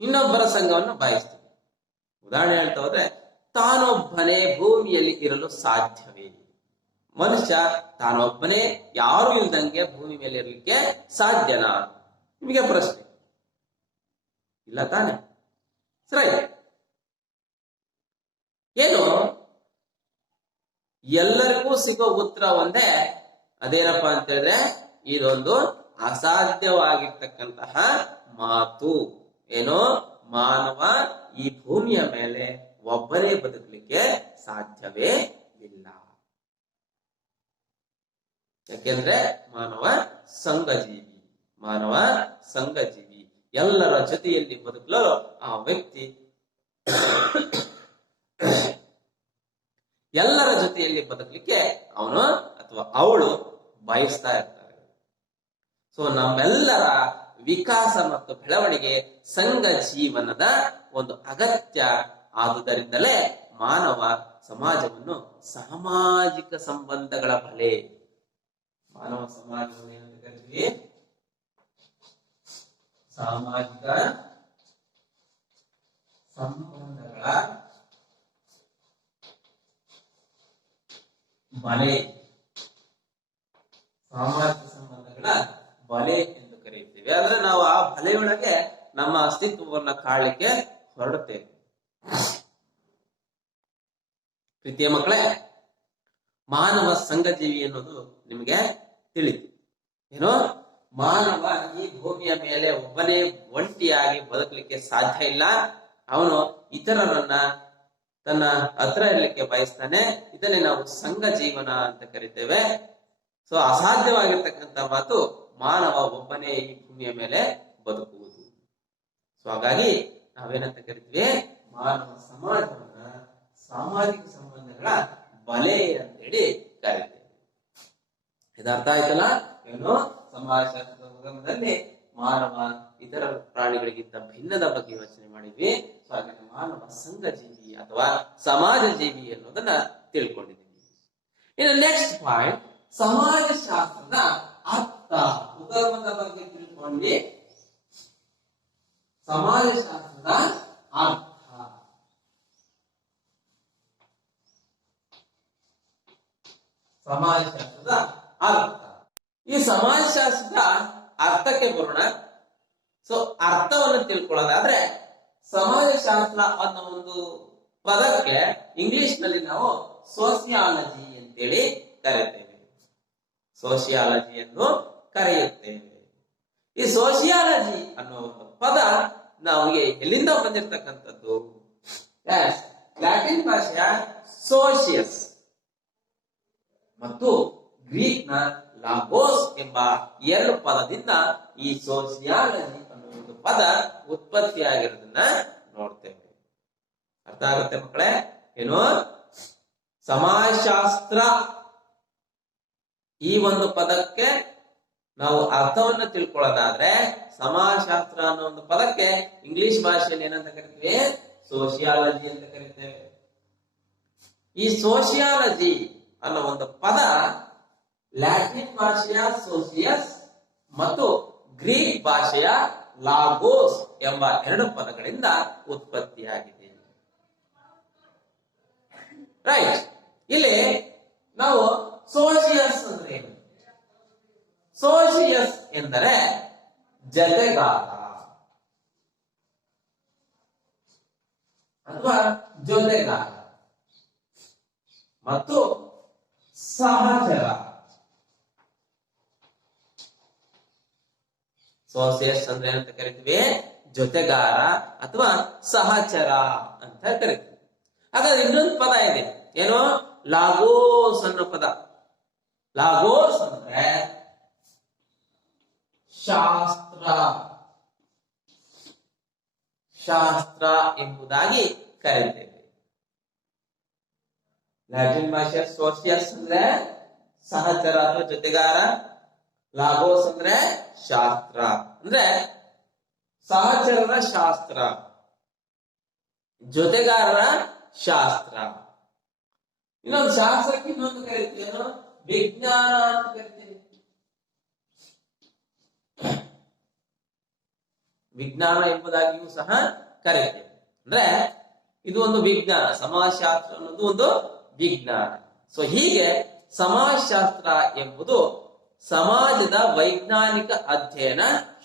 ಇನ್ನೊಬ್ಬರ ಸಂಘವನ್ನ ಬಯಸ್ತೀವಿ. ಉದಾಹರಣೆ ಹೇಳ್ತಾ ಹೋದ್ರೆ, ತಾನೊಬ್ಬನೇ ಭೂಮಿಯಲ್ಲಿ ಇರಲು ಸಾಧ್ಯವೇ? ಮನುಷ್ಯ ತಾನೊಬ್ಬನೇ ಯಾರು ಇಲ್ದಂಗೆ ಭೂಮಿ ಮೇಲೆ ಇರಲಿಕ್ಕೆ ಸಾಧ್ಯನಾ? ನಿಮಗೆ ಪ್ರಶ್ನೆ ಇಲ್ಲ ತಾನೆ? ಸರಿ, ಏನು ಎಲ್ಲರಿಗೂ ಸಿಗೋ ಉತ್ತರ ಒಂದೇ. ಅದೇನಪ್ಪಾ ಅಂತ ಹೇಳಿದ್ರೆ, ಇದೊಂದು ಅಸಾಧ್ಯವಾಗಿರ್ತಕ್ಕಂತಹ ಮಾತು. ಏನು? ಮಾನವ ಈ ಭೂಮಿಯ ಮೇಲೆ ಒಬ್ಬನೇ ಬದುಕಲಿಕ್ಕೆ ಸಾಧ್ಯವೇ ಇಲ್ಲ. ಯಾಕೆಂದ್ರೆ ಮಾನವ ಸಂಘಜೀವಿ. ಮಾನವ ಸಂಘಜೀವಿ. ಎಲ್ಲರ ಜೊತೆಯಲ್ಲಿ ಬದುಕಲು ಆ ವ್ಯಕ್ತಿ ಎಲ್ಲರ ಜೊತೆಯಲ್ಲಿ ಬದುಕಲಿಕ್ಕೆ ಅವನು ಅಥವಾ ಅವಳು ಬಯಸ್ತಾ ಇರ್ತಾರೆ. ಸೊ ನಮ್ಮೆಲ್ಲರ ವಿಕಾಸ ಮತ್ತು ಬೆಳವಣಿಗೆ ಸಂಘ ಜೀವನದ ಒಂದು ಅಗತ್ಯ. ಆದುದರಿಂದಲೇ ಮಾನವ ಸಮಾಜವನ್ನು ಸಾಮಾಜಿಕ ಸಂಬಂಧಗಳ ಬಲೆ, ಮಾನವ ಸಮಾಜವನ್ನು ಏನಂತ ಕರಿತೀವಿ? ಸಾಮಾಜಿಕ ಸಂಬಂಧಗಳ ಬಲೆ, ಸಾಮಾಜಿಕ ಸಂಬಂಧಗಳ ಬಲೆ ಎಂದು ಕರೆಯುತ್ತೇವೆ. ಆದ್ರೆ ನಾವು ಆ ಬಲೆಯೊಳಗೆ ನಮ್ಮ ಅಸ್ತಿತ್ವವನ್ನ ಕಾಣಲಿಕ್ಕೆ ಹೊರಡುತ್ತೇವೆ. ಪ್ರೀತಿಯ ಮಕ್ಕಳೇ, ಮಾನವ ಸಂಘಜೀವಿ ಅನ್ನೋದು ನಿಮಗೆ ತಿಳಿತು. ಏನೋ ಮಾನವ ಈ ಭೂಮಿಯ ಮೇಲೆ ಒಬ್ಬನೇ ಒಂಟಿಯಾಗಿ ಬದುಕಲಿಕ್ಕೆ ಸಾಧ್ಯ ಇಲ್ಲ. ಅವನು ಇತರರನ್ನ ತನ್ನ ಹತ್ರ ಇರಲಿಕ್ಕೆ ಬಯಸ್ತಾನೆ. ಇದನ್ನೇ ನಾವು ಸಂಘ ಜೀವನ ಅಂತ ಕರಿತೇವೆ. ಸೊ ಅಸಾಧ್ಯವಾಗಿರ್ತಕ್ಕಂಥ ಮಾತು, ಮಾನವ ಒಬ್ಬನೇ ಈ ಭೂಮಿಯ ಮೇಲೆ ಬದುಕುವುದು. ಸೊ ಹಾಗಾಗಿ ನಾವೇನಂತ ಕರಿತೀವಿ? ಮಾನವ ಸಮಾಜವನ್ನ ಸಾಮಾಜಿಕ ಸಂಬಂಧಗಳ ಬಲೆ ಅಂತೇಳಿ ಕರಿತೇವೆ. ಇದರ್ಥ ಆಯ್ತಲ್ಲ? ಏನು? ಸಮಾಜಶಾಸ್ತ್ರದ ಉಗಮದಲ್ಲಿ ಮಾನವ ಇತರ ಪ್ರಾಣಿಗಳಿಗಿಂತ ಭಿನ್ನದ ಬಗ್ಗೆ ಯೋಚನೆ ಮಾಡಿದ್ವಿ. ಸೊ ಹಾಗಾಗಿ ಮಾನವ ಸಂಘಜೀವಿ ಅಥವಾ ಸಮಾಜ ಜೀವಿ ಅನ್ನೋದನ್ನ ತಿಳ್ಕೊಂಡಿದ್ದೀವಿ. ಇನ್ನು ನೆಕ್ಸ್ಟ್ ಪಾಯಿಂಟ್, ಸಮಾಜಶಾಸ್ತ್ರದ ಅರ್ಥ. ಉಗಮದ ಬಗ್ಗೆ ತಿಳ್ಕೊಂಡ್ವಿ. ಸಮಾಜಶಾಸ್ತ್ರದ ಅರ್ಥ. ಸಮಾಜಶಾಸ್ತ್ರದ ಅರ್ಥ. ಈ ಸಮಾಜಶಾಸ್ತ್ರದ ಅರ್ಥಕ್ಕೆ ಬರೋಣ. ಸೊ ಅರ್ಥವನ್ನು ತಿಳ್ಕೊಳ್ಳೋದಾದ್ರೆ, ಸಮಾಜಶಾಸ್ತ್ರ ಅನ್ನೋ ಒಂದು ಪದಕ್ಕೆ ಇಂಗ್ಲಿಷ್ ನಲ್ಲಿ ನಾವು ಸೋಸಿಯಾಲಜಿ ಅಂತೇಳಿ ಕರೆಯುತ್ತೇವೆ. ಸೋಸಿಯಾಲಜಿಯನ್ನು ಕರೆಯುತ್ತೇವೆ. ಈ ಸೋಸಿಯಾಲಜಿ ಅನ್ನೋ ಒಂದು ಪದ ನಮಗೆ ಎಲ್ಲಿಂದ ಬಂದಿರತಕ್ಕಂಥದ್ದು? ಲ್ಯಾಟಿನ್ ಭಾಷೆಯ ಸೋಷಿಯಸ್ ಮತ್ತು ಗ್ರೀಕ್ ನ ಲಾಗೋಸ್ ಎಂಬ 2 ಪದದಿಂದ ಈ ಸೋಸಿಯಾಲಜಿ ಅನ್ನೋ ಒಂದು ಪದ ಉತ್ಪತ್ತಿಯಾಗಿರೋದನ್ನ ನೋಡ್ತೇವೆ. ಅರ್ಥ ಆಗುತ್ತೆ ಮಕ್ಕಳೇ? ಏನು? ಸಮಾಜಶಾಸ್ತ್ರ ಈ ಒಂದು ಪದಕ್ಕೆ ನಾವು ಅರ್ಥವನ್ನು ತಿಳ್ಕೊಳ್ಳೋದಾದ್ರೆ, ಸಮಾಜಶಾಸ್ತ್ರ ಅನ್ನೋ ಒಂದು ಪದಕ್ಕೆ ಇಂಗ್ಲಿಷ್ ಭಾಷೆಯಲ್ಲಿ ಏನಂತ ಕರಿತೀವಿ? ಸೋಷಿಯಾಲಜಿ ಅಂತ ಕರಿತೇವೆ. ಈ ಸೋಷಿಯಾಲಜಿ ಅನ್ನೋ ಒಂದು ಪದ ಲ್ಯಾಟಿನ್ ಭಾಷೆಯ ಸೋಸಿಯಸ್ ಮತ್ತು ಗ್ರೀಕ್ ಭಾಷೆಯ ಲಾಗೋಸ್ ಎಂಬ 2 ಪದಗಳಿಂದ ಉತ್ಪತ್ತಿಯಾಗಿದೆ. ರೈಟ್. ಇಲ್ಲಿ ನಾವು ಸೋಷಿಯಸ್ ಅಂದ್ರೆ ಏನು? ಸೋಷಿಯಸ್ ಎಂದರೆ ಜತೆಗಾರ ಅಥವಾ ಜೊತೆಗಾರ ಮತ್ತು ಸಹಚರ. ಸೋಷಿಯಸ್ ಅಂದ್ರೆ ಏನಂತ ಕರಿತೀವಿ? ಜೊತೆಗಾರ ಅಥವಾ ಸಹಚರ ಅಂತ ಕರಿತೀವಿ. ಹಾಗಾದ್ರೆ ಇನ್ನೊಂದು ಪದ ಇದೆ, ಏನು? ಲಾಗೋಸ್ ಅನ್ನೋ ಪದ. ಲಾಗೋಸ್ ಅಂದ್ರೆ ಶಾಸ್ತ್ರ. ಶಾಸ್ತ್ರ ಎಂಬುದಾಗಿ ಕರೀತೇವೆ. ಲ್ಯಾಟಿನ್ ಭಾಷೆ ಸೋಷಿಯಸ್ ಅಂದ್ರೆ ಸಹಚರ ಅಥವಾ ಜೊತೆಗಾರ, ಲಾಗೋಸ್ ಅಂದ್ರೆ ಶಾಸ್ತ್ರ ಅಂದ್ರೆ ಸಹಚರರ ಶಾಸ್ತ್ರ, ಜೊತೆಗಾರರ ಶಾಸ್ತ್ರ. ಇನ್ನೊಂದು ಶಾಸ್ತ್ರಕ್ಕೆ ಇನ್ನೊಂದು ಕರಿತೀವಿ, ಏನು? ವಿಜ್ಞಾನ ಅಂತ ಕರಿತೀವಿ. ವಿಜ್ಞಾನ ಎಂಬುದಾಗಿಯೂ ಸಹ ಕರಿತೇವೆ. ಅಂದ್ರೆ ಇದು ಒಂದು ವಿಜ್ಞಾನ, ಸಮಾಜಶಾಸ್ತ್ರ ಅನ್ನೋದು ಒಂದು ವಿಜ್ಞಾನ. ಸೊ ಹೀಗೆ ಸಮಾಜಶಾಸ್ತ್ರ ಎಂಬುದು ಸಮಾಜದ ವೈಜ್ಞಾನಿಕ ಅಧ್ಯಯನ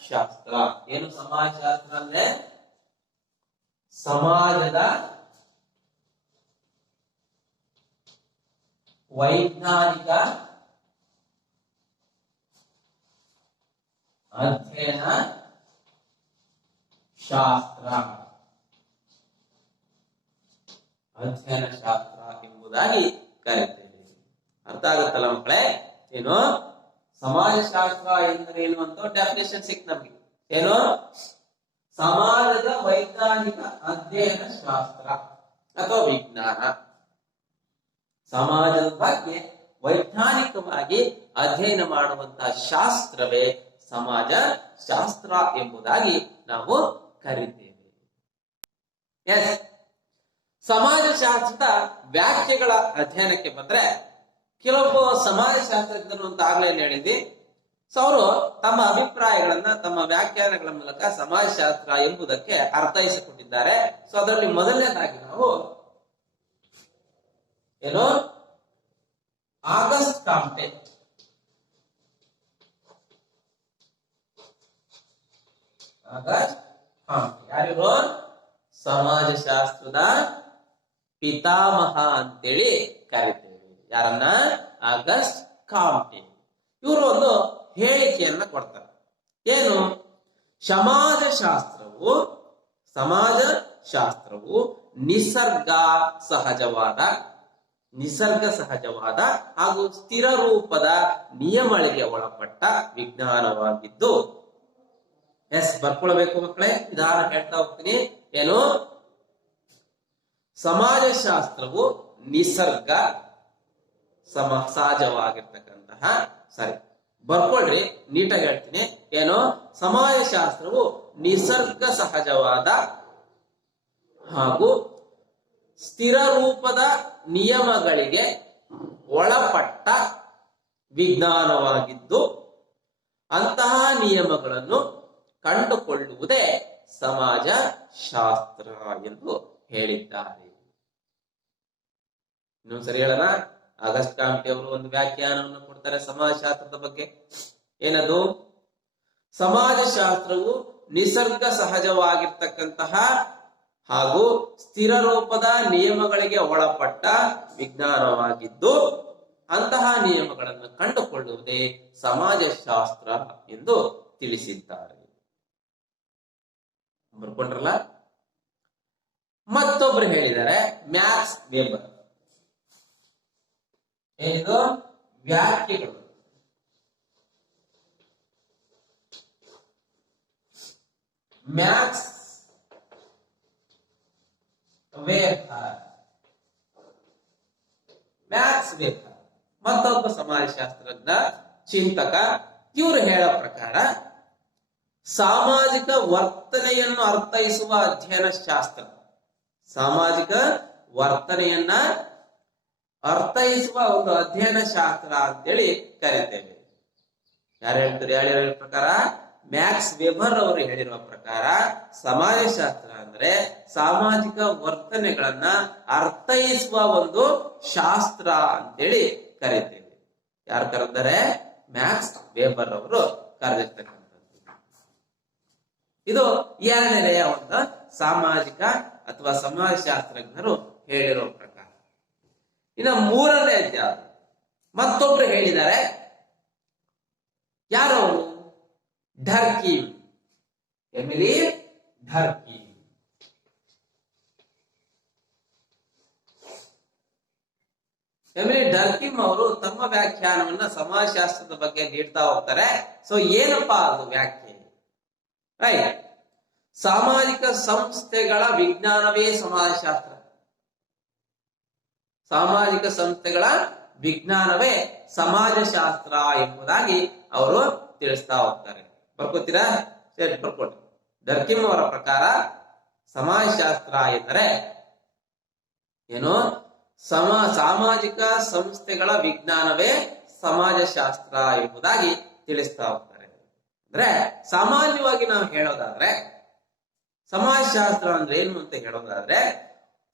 ಶಾಸ್ತ್ರ. ಏನು ಸಮಾಜಶಾಸ್ತ್ರ ಅಂದ್ರೆ? ಸಮಾಜದ ವೈಜ್ಞಾನಿಕ ಅಧ್ಯಯನ ಶಾಸ್ತ್ರ. ಅಧ್ಯಯನ ಶಾಸ್ತ್ರ ಎಂಬುದಾಗಿ ಕರೆಯುತ್ತೇವೆ. ಅರ್ಥ ಆಗುತ್ತಲ್ಲ ಮಕ್ಕಳೇ? ಏನು ಸಮಾಜಶಾಸ್ತ್ರ ಎಂದರೇನು ಅಂತ ಡೆಫಿನೇಷನ್ ಸಿಕ್ ನಮ್ಗೆ. ಏನು? ಸಮಾಜದ ವೈಜ್ಞಾನಿಕ ಅಧ್ಯಯನ ಶಾಸ್ತ್ರ ಅಥವಾ ವಿಜ್ಞಾನ. ಸಮಾಜದ ಬಗ್ಗೆ ವೈಜ್ಞಾನಿಕವಾಗಿ ಅಧ್ಯಯನ ಮಾಡುವಂತಹ ಶಾಸ್ತ್ರವೇ ಸಮಾಜ ಶಾಸ್ತ್ರ ಎಂಬುದಾಗಿ ನಾವು ಕರೀತೇವೆ. ಎಸ್, ಸಮಾಜಶಾಸ್ತ್ರದ ವ್ಯಾಖ್ಯೆಗಳ ಅಧ್ಯಯನಕ್ಕೆ ಬಂದ್ರೆ ಕೆಲವೊಬ್ಬ ಸಮಾಜಶಾಸ್ತ್ರಜ್ಞರು ಅಂತ ಆಗ್ಲೇ ಹೇಳಿದ್ವಿ. ಸೊ ಅವರು ತಮ್ಮ ಅಭಿಪ್ರಾಯಗಳನ್ನ ತಮ್ಮ ವ್ಯಾಖ್ಯಾನಗಳ ಮೂಲಕ ಸಮಾಜಶಾಸ್ತ್ರ ಎಂಬುದಕ್ಕೆ ಅರ್ಥೈಸಿಕೊಂಡಿದ್ದಾರೆ. ಸೊ ಅದರಲ್ಲಿ ಮೊದಲನೇದಾಗಿ ನಾವು ಏನು ಆಗಸ್ಟ್ ಕಾಮ್ಟೆ, ಯಾರಿರೋ ಸಮಾಜಶಾಸ್ತ್ರದ ಪಿತಾಮಹ ಅಂತೇಳಿ ಕರಿತೇವೆ. ಯಾರನ್ನ? ಆಗಸ್ಟ್ ಕಾಮ್ಟೆ. ಇವರು ಒಂದು ಹೇಳಿಕೆಯನ್ನ ಕೊಡ್ತಾರೆ. ಏನು? ಸಮಾಜಶಾಸ್ತ್ರವು ನಿಸರ್ಗ ಸಹಜವಾದ ಹಾಗೂ ಸ್ಥಿರ ರೂಪದ ನಿಯಮಗಳಿಗೆ ಒಳಪಟ್ಟ ವಿಜ್ಞಾನವಾಗಿದ್ದು. ಎಸ್, ಬರ್ಕೊಳ್ಬೇಕು ಮಕ್ಕಳೇ, ವಿಧಾನ ಹೇಳ್ತಾ ಹೋಗ್ತೀನಿ. ಏನು? ಸಮಾಜಶಾಸ್ತ್ರವು ನಿಸರ್ಗ ಸಹಜವಾಗಿರ್ತಕ್ಕಂತಹ, ಸರಿ ಬರ್ಕೊಳ್ರಿ, ನೀಟಾಗಿ ಹೇಳ್ತೀನಿ. ಏನು? ಸಮಾಜಶಾಸ್ತ್ರವು ನಿಸರ್ಗ ಸಹಜವಾದ ಹಾಗೂ ಸ್ಥಿರ ರೂಪದ ನಿಯಮಗಳಿಗೆ ಒಳಪಟ್ಟ ವಿಜ್ಞಾನವಾಗಿದ್ದು ಅಂತಹ ನಿಯಮಗಳನ್ನು ಕಂಡುಕೊಳ್ಳುವುದೇ ಸಮಾಜಶಾಸ್ತ್ರ ಎಂದು ಹೇಳಿದ್ದಾರೆ. ಇನ್ನೊಂದ್ಸರಿ ಹೇಳೋಣ. ಆಗಸ್ಟ್ ಕಾಮ್ಟೆ ಅವರು ಒಂದು ವ್ಯಾಖ್ಯಾನವನ್ನು ಕೊಡ್ತಾರೆ ಸಮಾಜಶಾಸ್ತ್ರದ ಬಗ್ಗೆ. ಏನದು? ಸಮಾಜಶಾಸ್ತ್ರವು ನಿಸರ್ಗ ಸಹಜವಾಗಿರ್ತಕ್ಕಂತಹ ಹಾಗೂ ಸ್ಥಿರ ರೂಪದ ನಿಯಮಗಳಿಗೆ ಒಳಪಟ್ಟ ವಿಜ್ಞಾನವಾಗಿದ್ದು ಅಂತಹ ನಿಯಮಗಳನ್ನು ಕಂಡುಕೊಳ್ಳುವುದೇ ಸಮಾಜಶಾಸ್ತ್ರ ಎಂದು ತಿಳಿಸಿದ್ದಾರೆ. ಬರ್ಕೊಂಡ್ರಲ್ಲ? ಮತ್ತೊಬ್ರು ಹೇಳಿದ್ದಾರೆ ಮ್ಯಾಕ್ಸ್ ವೆಬರ್. ಏನಿದು? ವ್ಯಾಖ್ಯೆಗಳು. ಮ್ಯಾಕ್ಸ್ ವೆಬರ್ ಮತ್ತೊಬ್ಬ ಸಮಾಜಶಾಸ್ತ್ರಜ್ಞ, ಚಿಂತಕ. ಇವರು ಹೇಳೋ ಪ್ರಕಾರ ಸಾಮಾಜಿಕ ವರ್ತನೆಯನ್ನು ಅರ್ಥೈಸುವ ಅಧ್ಯಯನ ಶಾಸ್ತ್ರ, ಸಾಮಾಜಿಕ ವರ್ತನೆಯನ್ನ ಅರ್ಥೈಸುವ ಒಂದು ಅಧ್ಯಯನ ಶಾಸ್ತ್ರ ಅಂತೇಳಿ ಕರೀತೇವೆ. ಯಾರು ಹೇಳ್ತಾರೆ? ಹೇಳೋ ಪ್ರಕಾರ ಮ್ಯಾಕ್ಸ್ ವೆಬರ್ ಅವರು ಹೇಳಿರುವ ಪ್ರಕಾರ ಸಮಾಜಶಾಸ್ತ್ರ ಅಂದ್ರೆ ಸಾಮಾಜಿಕ ವರ್ತನೆಗಳನ್ನ ಅರ್ಥೈಸುವ ಒಂದು ಶಾಸ್ತ್ರ ಅಂತೇಳಿ ಕರೀತೇವೆ. ಯಾರು ಕರೆದರೆ? ಮ್ಯಾಕ್ಸ್ ವೆಬರ್ ಅವರು ಕರೆದಿರ್ತಕ್ಕಂಥದ್ದು. ಇದು ಎರಡನೆಯ ಒಂದು ಸಾಮಾಜಿಕ ಅಥವಾ ಸಮಾಜಶಾಸ್ತ್ರಜ್ಞರು ಹೇಳಿರೋ ಪ್ರಕಾರ. ಇನ್ನು ಮೂರನೇ ಅಧ್ಯಾಯ ಮತ್ತೊಬ್ರು ಹೇಳಿದ್ದಾರೆ. ಯಾರವರು? ಡರ್ಕೀಮ್, ಎಮಿಲಿ ಡರ್ಕೀಮ್. ಎಮಿಲಿ ಡರ್ಕೀಮ್ ಅವರು ತಮ್ಮ ವ್ಯಾಖ್ಯಾನವನ್ನ ಸಮಾಜಶಾಸ್ತ್ರದ ಬಗ್ಗೆ ನೀಡ್ತಾ ಹೋಗ್ತಾರೆ. ಸೊ ಏನಪ್ಪಾ ಅದು ವ್ಯಾಖ್ಯೆ? ರೈಟ್, ಸಾಮಾಜಿಕ ಸಂಸ್ಥೆಗಳ ವಿಜ್ಞಾನವೇ ಸಮಾಜಶಾಸ್ತ್ರ. ಸಾಮಾಜಿಕ ಸಂಸ್ಥೆಗಳ ವಿಜ್ಞಾನವೇ ಸಮಾಜಶಾಸ್ತ್ರ ಎಂಬುದಾಗಿ ಅವರು ತಿಳಿಸ್ತಾ ಹೋಗ್ತಾರೆ. ಬರ್ಕೋತೀರಾ? ಸರಿ, ಬರ್ಕೊಳ್ಳಿ. ಡರ್ಕಿಮ್ ಅವರ ಪ್ರಕಾರ ಸಮಾಜಶಾಸ್ತ್ರ ಎಂದರೆ ಏನು? ಸಾಮಾಜಿಕ ಸಂಸ್ಥೆಗಳ ವಿಜ್ಞಾನವೇ ಸಮಾಜಶಾಸ್ತ್ರ ಎಂಬುದಾಗಿ ತಿಳಿಸ್ತಾ ಹೋಗ್ತಾರೆ. ಅಂದ್ರೆ ಸಾಮಾನ್ಯವಾಗಿ ನಾವು ಹೇಳೋದಾದ್ರೆ ಸಮಾಜಶಾಸ್ತ್ರ ಅಂದ್ರೆ ಏನು ಅಂತ ಹೇಳೋದಾದ್ರೆ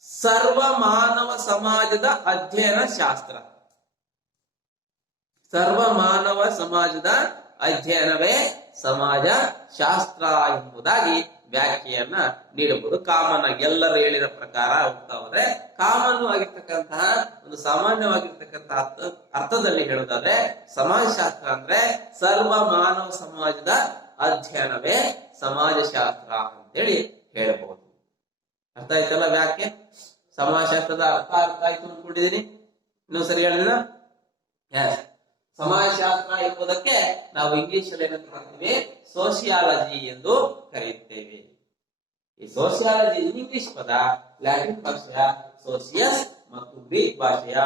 ಸರ್ವ ಮಾನವ ಸಮಾಜದ ಅಧ್ಯಯನ ಶಾಸ್ತ್ರ. ಸರ್ವ ಮಾನವ ಸಮಾಜದ ಅಧ್ಯಯನವೇ ಸಮಾಜ ಶಾಸ್ತ್ರ ಎಂಬುದಾಗಿ ವ್ಯಾಖ್ಯೆಯನ್ನ ನೀಡಬಹುದು. ಕಾಮನ್ ಆಗಿ ಎಲ್ಲರೂ ಹೇಳಿದ ಪ್ರಕಾರ ಹೋಗ್ತಾ ಹೋದ್ರೆ ಕಾಮನ್ ಆಗಿರ್ತಕ್ಕಂತಹ ಒಂದು ಸಾಮಾನ್ಯವಾಗಿರ್ತಕ್ಕಂತಹ ಅರ್ಥದಲ್ಲಿ ಹೇಳೋದಾದ್ರೆ ಸಮಾಜಶಾಸ್ತ್ರ ಅಂದ್ರೆ ಸರ್ವ ಮಾನವ ಸಮಾಜದ ಅಧ್ಯಯನವೇ ಸಮಾಜಶಾಸ್ತ್ರ ಅಂತೇಳಿ ಹೇಳಬಹುದು. ಅರ್ಥ ಆಯ್ತಲ್ಲ ವ್ಯಾಖ್ಯೆ? ಸಮಾಜಶಾಸ್ತ್ರದ ಅರ್ಥ ಆಯ್ತು ಅನ್ಕೊಂಡಿದ್ದೀನಿ. ಇನ್ನೂ ಸರಿ ಹೇಳಿದ ಸಮಾಜಶಾಸ್ತ್ರ ಎಂಬುದಕ್ಕೆ ನಾವು ಇಂಗ್ಲಿಷ್ ಅಲ್ಲಿ ಏನಂತ ಕರಿತೀವಿ? ಸೋಷಿಯಾಲಜಿ ಎಂದು ಕರೆಯುತ್ತೇವೆ. ಈ ಸೋಷಿಯಾಲಜಿ ಇಂಗ್ಲಿಷ್ ಪದ ಲ್ಯಾಟಿನ್ ಭಾಷೆಯ ಸೋಸಿಯಸ್ ಮತ್ತು ಗ್ರೀಕ್ ಭಾಷೆಯ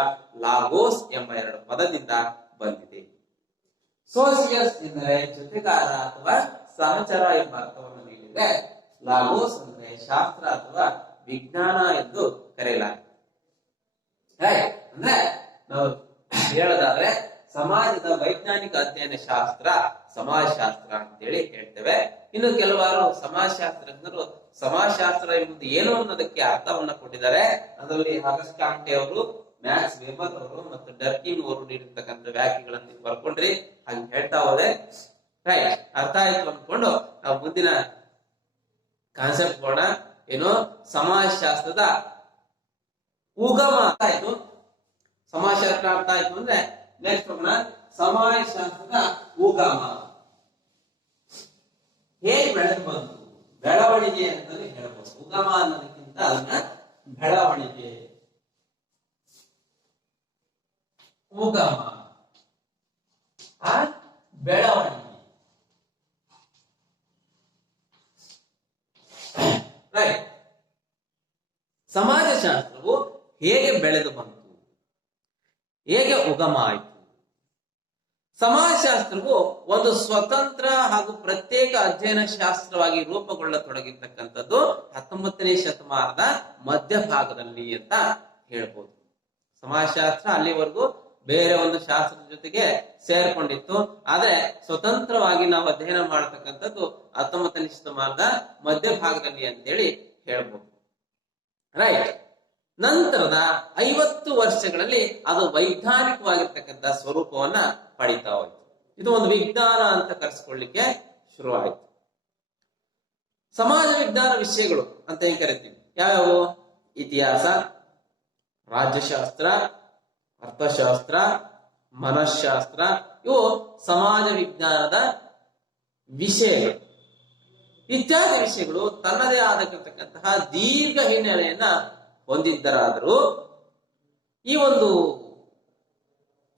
ಲಾಗೋಸ್ ಎಂಬ ಎರಡು ಪದದಿಂದ ಬಂದಿದೆ. ಸೋಸಿಯಸ್ ಎಂದರೆ ಜೊತೆಗಾರ ಅಥವಾ ಸಹಚರ ಎಂಬ ಅರ್ಥವನ್ನು ನೀಡಿದರೆ, ಲಾಗೋಸ್ ಅಂದರೆ ಶಾಸ್ತ್ರ ಅಥವಾ ವಿಜ್ಞಾನ ಎಂದು ಕರೆಯಲಾಗಿದೆ. ಅಂದ್ರೆ ನಾವು ಹೇಳೋದಾದ್ರೆ ಸಮಾಜದ ವೈಜ್ಞಾನಿಕ ಅಧ್ಯಯನ ಶಾಸ್ತ್ರ ಸಮಾಜಶಾಸ್ತ್ರ ಅಂತೇಳಿ ಹೇಳ್ತೇವೆ. ಇನ್ನು ಕೆಲವಾರು ಸಮಾಜಶಾಸ್ತ್ರಜ್ಞರು ಸಮಾಜಶಾಸ್ತ್ರ ಎಂಬುದು ಏನು ಅನ್ನೋದಕ್ಕೆ ಅರ್ಥವನ್ನ ಕೊಟ್ಟಿದ್ದಾರೆ. ಅದರಲ್ಲಿ ಆಗಸ್ಟ್ ಕಾಂಟೆ ಅವರು, ಮ್ಯಾಕ್ಸ್ ವೆಬರ್ ಅವರು ಮತ್ತು ಡರ್ಕಿಮ್ ಅವರು ನೀಡಿರ್ತಕ್ಕಂಥ ವ್ಯಾಖ್ಯೆಗಳನ್ನು ಬರ್ಕೊಂಡ್ರಿ. ಹಾಗೆ ಹೇಳ್ತಾ ಹೋದೆ. ರೈಟ್, ಅರ್ಥ ಆಯ್ತು ಅಂದ್ಕೊಂಡು ನಾವು ಮುಂದಿನ ಕಾನ್ಸೆಪ್ಟ್ ಕೊಡೋಣ. ಏನು? ಸಮಾಜಶಾಸ್ತ್ರದ ಉಗಮ ಅರ್ಥ ಆಯ್ತು. ಸಮಾಜಶಾಸ್ತ್ರ ಅರ್ಥ ಆಯ್ತು ಅಂದ್ರೆ ನೆಕ್ಸ್ಟ್ ಹೋಗೋಣ. ಸಮಾಜಶಾಸ್ತ್ರದ ಉಗಮ ಹೇಗೆ ಬೆಳೆದು ಬಂತು? ಬೆಳವಣಿಗೆ ಅಂತಲೇ ಹೇಳ್ಬೋದು. ಉಗಮ ಅನ್ನೋದಕ್ಕಿಂತ ಅದನ್ನ ಬೆಳವಣಿಗೆ, ಉಗಮ, ಬೆಳವಣಿಗೆ. ರೈಟ್. ಸಮಾಜಶಾಸ್ತ್ರವು ಹೇಗೆ ಬೆಳೆದು ಬಂತು? ಹೇಗೆ ಉಗಮ ಆಯಿತು? ಸಮಾಜಶಾಸ್ತ್ರವು ಒಂದು ಸ್ವತಂತ್ರ ಹಾಗೂ ಪ್ರತ್ಯೇಕ ಅಧ್ಯಯನ ಶಾಸ್ತ್ರವಾಗಿ ರೂಪುಗೊಳ್ಳತೊಡಗಿರ್ತಕ್ಕಂಥದ್ದು 19ನೇ ಶತಮಾನದ ಮಧ್ಯಭಾಗದಲ್ಲಿ ಅಂತ ಹೇಳ್ಬೋದು. ಸಮಾಜಶಾಸ್ತ್ರ ಅಲ್ಲಿವರೆಗೂ ಬೇರೆ ಒಂದು ಶಾಸ್ತ್ರದ ಜೊತೆಗೆ ಸೇರ್ಕೊಂಡಿತ್ತು. ಆದ್ರೆ ಸ್ವತಂತ್ರವಾಗಿ ನಾವು ಅಧ್ಯಯನ ಮಾಡತಕ್ಕಂಥದ್ದು 19ನೇ ಶತಮಾನದ ಮಧ್ಯಭಾಗದಲ್ಲಿ ಅಂತೇಳಿ ಹೇಳ್ಬೋದು. ರೈಟ್. ನಂತರದ 50 ವರ್ಷಗಳಲ್ಲಿ ಅದು ವೈಜ್ಞಾನಿಕವಾಗಿರ್ತಕ್ಕಂಥ ಸ್ವರೂಪವನ್ನ ಪಡಿತಾ ಹೋಯ್ತು. ಇದು ಒಂದು ವಿಜ್ಞಾನ ಅಂತ ಕರೆಸ್ಕೊಳ್ಳಿಕ್ಕೆ ಶುರುವಾಯಿತು. ಸಮಾಜ ವಿಜ್ಞಾನ ವಿಷಯಗಳು ಅಂತ ಏನ್ ಕರಿತೀವಿ? ಯಾವ್ಯಾವು? ಇತಿಹಾಸ, ರಾಜ್ಯಶಾಸ್ತ್ರ, ಅರ್ಥಶಾಸ್ತ್ರ, ಮನಃಶಾಸ್ತ್ರ, ಇವು ಸಮಾಜ ವಿಜ್ಞಾನದ ವಿಷಯಗಳು. ಇತ್ಯಾದಿ ವಿಷಯಗಳು ತನ್ನದೇ ಆಗಿರತಕ್ಕಂತಹ ದೀರ್ಘ ಹಿನ್ನೆಲೆಯನ್ನ ಹೊಂದಿದ್ದರಾದರೂ ಈ ಒಂದು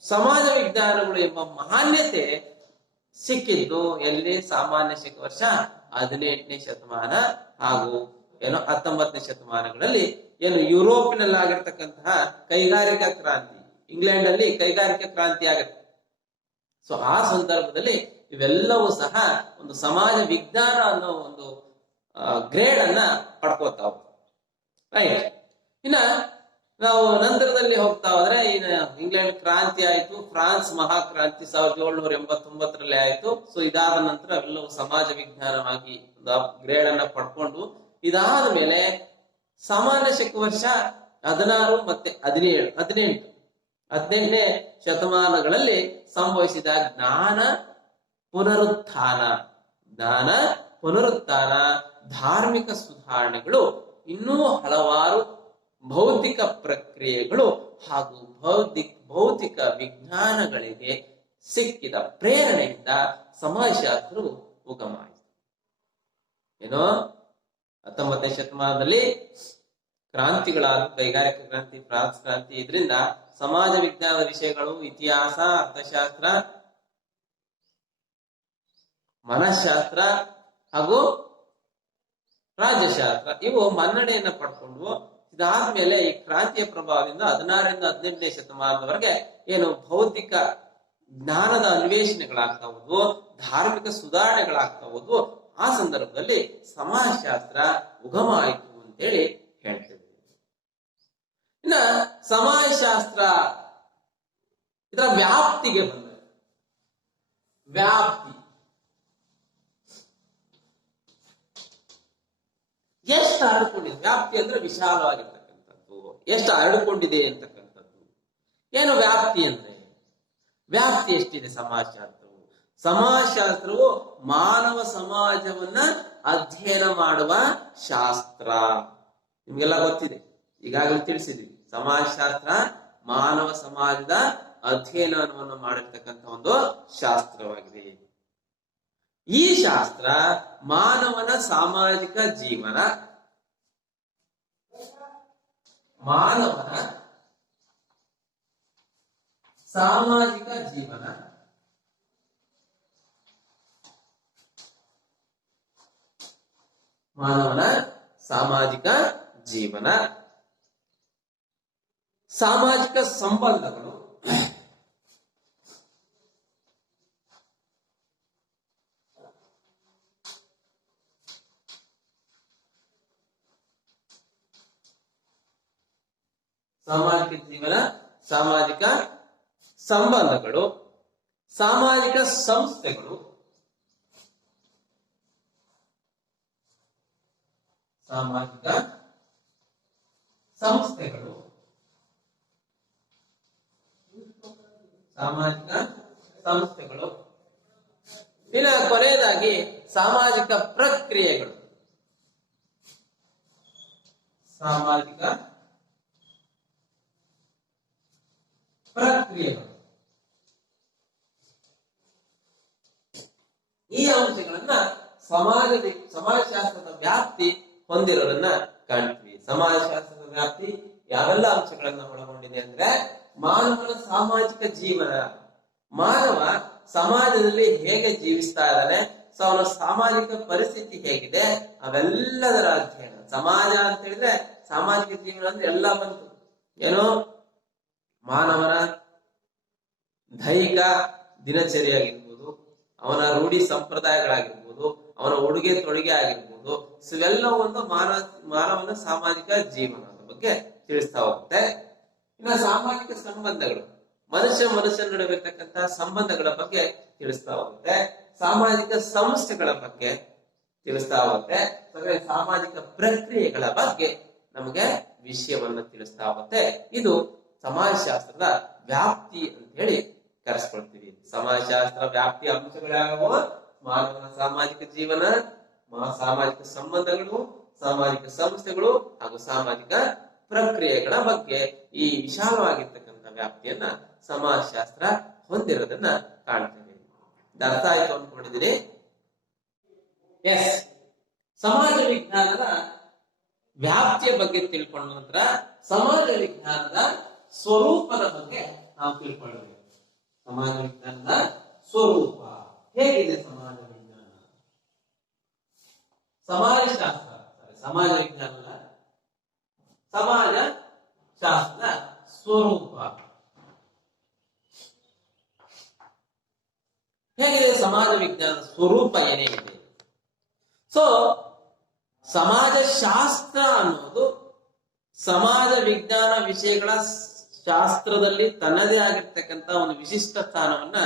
ಸಮಾಜ ವಿಜ್ಞಾನಗಳು ಎಂಬ ಮಾನ್ಯತೆ ಸಿಕ್ಕಿದ್ದು ಎಲ್ಲಿ? ಸಾಮಾನ್ಯ ಶಕ ವರ್ಷ 18ನೇ ಶತಮಾನ ಹಾಗೂ 19ನೇ ಶತಮಾನಗಳಲ್ಲಿ ಯುರೋಪಿನಲ್ಲಿ ಆಗಿರ್ತಕ್ಕಂತಹ ಕೈಗಾರಿಕಾ ಕ್ರಾಂತಿ, ಇಂಗ್ಲೆಂಡ್ ಅಲ್ಲಿ ಕೈಗಾರಿಕಾ ಕ್ರಾಂತಿ ಆಗುತ್ತೆ. ಸೊ ಆ ಸಂದರ್ಭದಲ್ಲಿ ಇವೆಲ್ಲವೂ ಸಹ ಒಂದು ಸಮಾಜ ವಿಜ್ಞಾನ ಅನ್ನೋ ಒಂದು ಗ್ರೇಡ್ ಅನ್ನ ಪಡ್ಕೋತಾವ. ರೈಟ್. ಇನ್ನ ನಾವು ನಂತರದಲ್ಲಿ ಹೋಗ್ತಾ ಹೋದ್ರೆ ಇಂಗ್ಲೆಂಡ್ ಕ್ರಾಂತಿ ಆಯ್ತು, ಫ್ರಾನ್ಸ್ ಮಹಾಕ್ರಾಂತಿ 1789ರಲ್ಲಿ ಆಯ್ತು. ಸೊ ಇದಾದ ನಂತರ ಅವೆಲ್ಲವೂ ಸಮಾಜ ವಿಜ್ಞಾನವಾಗಿ ಗ್ರೇಡ್ ಅನ್ನ ಪಡ್ಕೊಂಡು, ಇದಾದ ಮೇಲೆ ಸಾಮಾನ್ಯ ಶಕ ವರ್ಷ 16 ಮತ್ತೆ 18ನೇ ಶತಮಾನಗಳಲ್ಲಿ ಸಂಭವಿಸಿದ ಜ್ಞಾನ ಪುನರುತ್ಥಾನ, ಧಾರ್ಮಿಕ ಸುಧಾರಣೆಗಳು, ಇನ್ನೂ ಹಲವಾರು ಭೌತಿಕ ಪ್ರಕ್ರಿಯೆಗಳು ಹಾಗೂ ಭೌತಿಕ ವಿಜ್ಞಾನಗಳಿಗೆ ಸಿಕ್ಕಿದ ಪ್ರೇರಣೆಯಿಂದ ಸಮಾಜಶಾಸ್ತ್ರವು ಉಗಮಾಯಿತು. ಏನೋ 19ನೇ ಶತಮಾನದಲ್ಲಿ ಕ್ರಾಂತಿಗಳಾದ ಕೈಗಾರಿಕಾ ಕ್ರಾಂತಿ, ಫ್ರಾನ್ಸ್ ಕ್ರಾಂತಿ, ಇದರಿಂದ ಸಮಾಜ ವಿಜ್ಞಾನದ ವಿಷಯಗಳು, ಇತಿಹಾಸ, ಅರ್ಥಶಾಸ್ತ್ರ, ಮನಃಶಾಸ್ತ್ರ ಹಾಗೂ ರಾಜ್ಯಶಾಸ್ತ್ರ ಇವು ಮನ್ನಣೆಯನ್ನ ಪಡ್ಕೊಂಡು, ಇದಾದ್ಮೇಲೆ ಈ ಕ್ರಾಂತಿಯ ಪ್ರಭಾವದಿಂದ 16ರಿಂದ 18ನೇ ಶತಮಾನದವರೆಗೆ ಏನು ಭೌತಿಕ ಜ್ಞಾನದ ಅನ್ವೇಷಣೆಗಳಾಗ್ತಾ ಹೋದ್ವು, ಧಾರ್ಮಿಕ ಸುಧಾರಣೆಗಳಾಗ್ತಾ ಹೋದ್ವು. ಆ ಸಂದರ್ಭದಲ್ಲಿ ಸಮಾಜಶಾಸ್ತ್ರ ಉಗಮ ಆಯಿತು ಅಂತೇಳಿ ಹೇಳ್ತೇವೆ. ಇನ್ನ ಸಮಾಜಶಾಸ್ತ್ರ ಇದರ ವ್ಯಾಪ್ತಿಗೆ ಬಂದರೆ, ವ್ಯಾಪ್ತಿ ಎಷ್ಟು ಹರಡಿಕೊಂಡಿದೆ? ವ್ಯಾಪ್ತಿ ಅಂದ್ರೆ ವಿಶಾಲವಾಗಿರ್ತಕ್ಕಂಥದ್ದು, ಎಷ್ಟು ಹರಡಿಕೊಂಡಿದೆ ಅಂತಕ್ಕಂಥದ್ದು. ಏನು ವ್ಯಾಪ್ತಿ ಅಂದ್ರೆ? ವ್ಯಾಪ್ತಿ ಎಷ್ಟಿದೆ ಸಮಾಜಶಾಸ್ತ್ರವು? ಸಮಾಜಶಾಸ್ತ್ರವು ಮಾನವ ಸಮಾಜವನ್ನ ಅಧ್ಯಯನ ಮಾಡುವ ಶಾಸ್ತ್ರ. ನಿಮ್ಗೆಲ್ಲ ಗೊತ್ತಿದೆ, ಈಗಾಗಲೇ ತಿಳಿಸಿದೀವಿ. ಸಮಾಜಶಾಸ್ತ್ರ ಮಾನವ ಸಮಾಜದ ಅಧ್ಯಯನವನ್ನು ಮಾಡಿರ್ತಕ್ಕಂಥ ಒಂದು ಶಾಸ್ತ್ರವಾಗಿದೆ. ಈ ಶಾಸ್ತ್ರ ಮಾನವನ ಸಾಮಾಜಿಕ ಜೀವನ, ಸಾಮಾಜಿಕ ಜೀವನ, ಸಾಮಾಜಿಕ ಸಂಬಂಧಗಳು, ಸಾಮಾಜಿಕ ಜೀವನ, ಸಾಮಾಜಿಕ ಸಂಬಂಧಗಳು, ಸಾಮಾಜಿಕ ಸಂಸ್ಥೆಗಳು, ಇನ್ನು ಕೊನೆಯದಾಗಿ ಸಾಮಾಜಿಕ ಪ್ರಕ್ರಿಯೆಗಳು, ಈ ಅಂಶಗಳನ್ನ ಸಮಾಜಶಾಸ್ತ್ರದ ವ್ಯಾಪ್ತಿ ಹೊಂದಿರೋದನ್ನ ಕಾಣ್ತೀವಿ. ಸಮಾಜಶಾಸ್ತ್ರದ ವ್ಯಾಪ್ತಿ ಯಾವೆಲ್ಲ ಅಂಶಗಳನ್ನ ಒಳಗೊಂಡಿದೆ ಅಂದ್ರೆ, ಮಾನವನ ಸಾಮಾಜಿಕ ಜೀವನ, ಮಾನವ ಸಮಾಜದಲ್ಲಿ ಹೇಗೆ ಜೀವಿಸ್ತಾ ಇದ್ದಾನೆ, ಸೊ ಅವನ ಸಾಮಾಜಿಕ ಪರಿಸ್ಥಿತಿ ಹೇಗಿದೆ, ಅವೆಲ್ಲದರ ಅಧ್ಯಯನ. ಸಮಾಜ ಅಂತ ಹೇಳಿದ್ರೆ ಸಾಮಾಜಿಕ ಜೀವನ ಅಂದ್ರೆ ಎಲ್ಲ ಬಂತು. ಏನೋ ಮಾನವನ ದೈಹಿಕ ದಿನಚರಿ ಆಗಿರ್ಬೋದು, ಅವನ ರೂಢಿ ಸಂಪ್ರದಾಯಗಳಾಗಿರ್ಬೋದು, ಅವನ ಉಡುಗೆ ತೊಡುಗೆ ಆಗಿರ್ಬೋದು, ಇವೆಲ್ಲ ಒಂದು ಮಾನವನ ಸಾಮಾಜಿಕ ಜೀವನದ ಬಗ್ಗೆ ತಿಳಿಸ್ತಾ ಹೋಗುತ್ತೆ. ಇನ್ನು ಸಾಮಾಜಿಕ ಸಂಬಂಧಗಳು, ಮನುಷ್ಯನ ನಡುವೆ ಇರ್ತಕ್ಕಂತಹ ಸಂಬಂಧಗಳ ಬಗ್ಗೆ ತಿಳಿಸ್ತಾ ಹೋಗುತ್ತೆ. ಸಾಮಾಜಿಕ ಸಂಸ್ಥೆಗಳ ಬಗ್ಗೆ ತಿಳಿಸ್ತಾ ಹೋಗುತ್ತೆ. ಸಾಮಾಜಿಕ ಪ್ರಕ್ರಿಯೆಗಳ ಬಗ್ಗೆ ನಮಗೆ ವಿಷಯವನ್ನು ತಿಳಿಸ್ತಾ ಹೋಗುತ್ತೆ. ಇದು ಸಮಾಜಶಾಸ್ತ್ರದ ವ್ಯಾಪ್ತಿ ಅಂತ ಹೇಳಿ ಕರೆಸ್ಕೊಳ್ತೀವಿ. ಸಮಾಜಶಾಸ್ತ್ರ ವ್ಯಾಪ್ತಿಯ ಅಂಶಗಳಾಗುವ ಮಾನವನ ಸಾಮಾಜಿಕ ಜೀವನ, ಸಾಮಾಜಿಕ ಸಂಬಂಧಗಳು, ಸಾಮಾಜಿಕ ಸಂಸ್ಥೆಗಳು ಹಾಗೂ ಸಾಮಾಜಿಕ ಪ್ರಕ್ರಿಯೆಗಳ ಬಗ್ಗೆ ಈ ವಿಶಾಲವಾಗಿರ್ತಕ್ಕಂಥ ವ್ಯಾಪ್ತಿಯನ್ನ ಸಮಾಜಶಾಸ್ತ್ರ ಹೊಂದಿರೋದನ್ನ ಕಾಣ್ತೇವೆ. ಅರ್ಥ ಆಯ್ತು ಅನ್ಕೊಂಡಿದ್ದೀರಿ? ಎಸ್. ಸಮಾಜ ವಿಜ್ಞಾನದ ವ್ಯಾಪ್ತಿಯ ಬಗ್ಗೆ ತಿಳ್ಕೊಂಡ ನಂತರ ಸಮಾಜ ವಿಜ್ಞಾನದ ಸ್ವರೂಪದ ಬಗ್ಗೆ ನಾವು ತಿಳ್ಕೊಳ್ಬೇಕು. ಸಮಾಜ ವಿಜ್ಞಾನದ ಸ್ವರೂಪ ಹೇಗಿದೆ? ಸಮಾಜ ವಿಜ್ಞಾನ, ಸಮಾಜ ವಿಜ್ಞಾನದ ಸಮಾಜ ಶಾಸ್ತ್ರದ ಸ್ವರೂಪ ಹೇಗಿದೆ? ಸಮಾಜ ವಿಜ್ಞಾನದ ಸ್ವರೂಪ ಏನೇ ಇದೆ? ಸೊ ಸಮಾಜಶಾಸ್ತ್ರ ಅನ್ನೋದು ಸಮಾಜ ವಿಜ್ಞಾನ ವಿಷಯಗಳ ಶಾಸ್ತ್ರದಲ್ಲಿ ತನ್ನದೇ ಆಗಿರ್ತಕ್ಕಂಥ ಒಂದು ವಿಶಿಷ್ಟ ಸ್ಥಾನವನ್ನ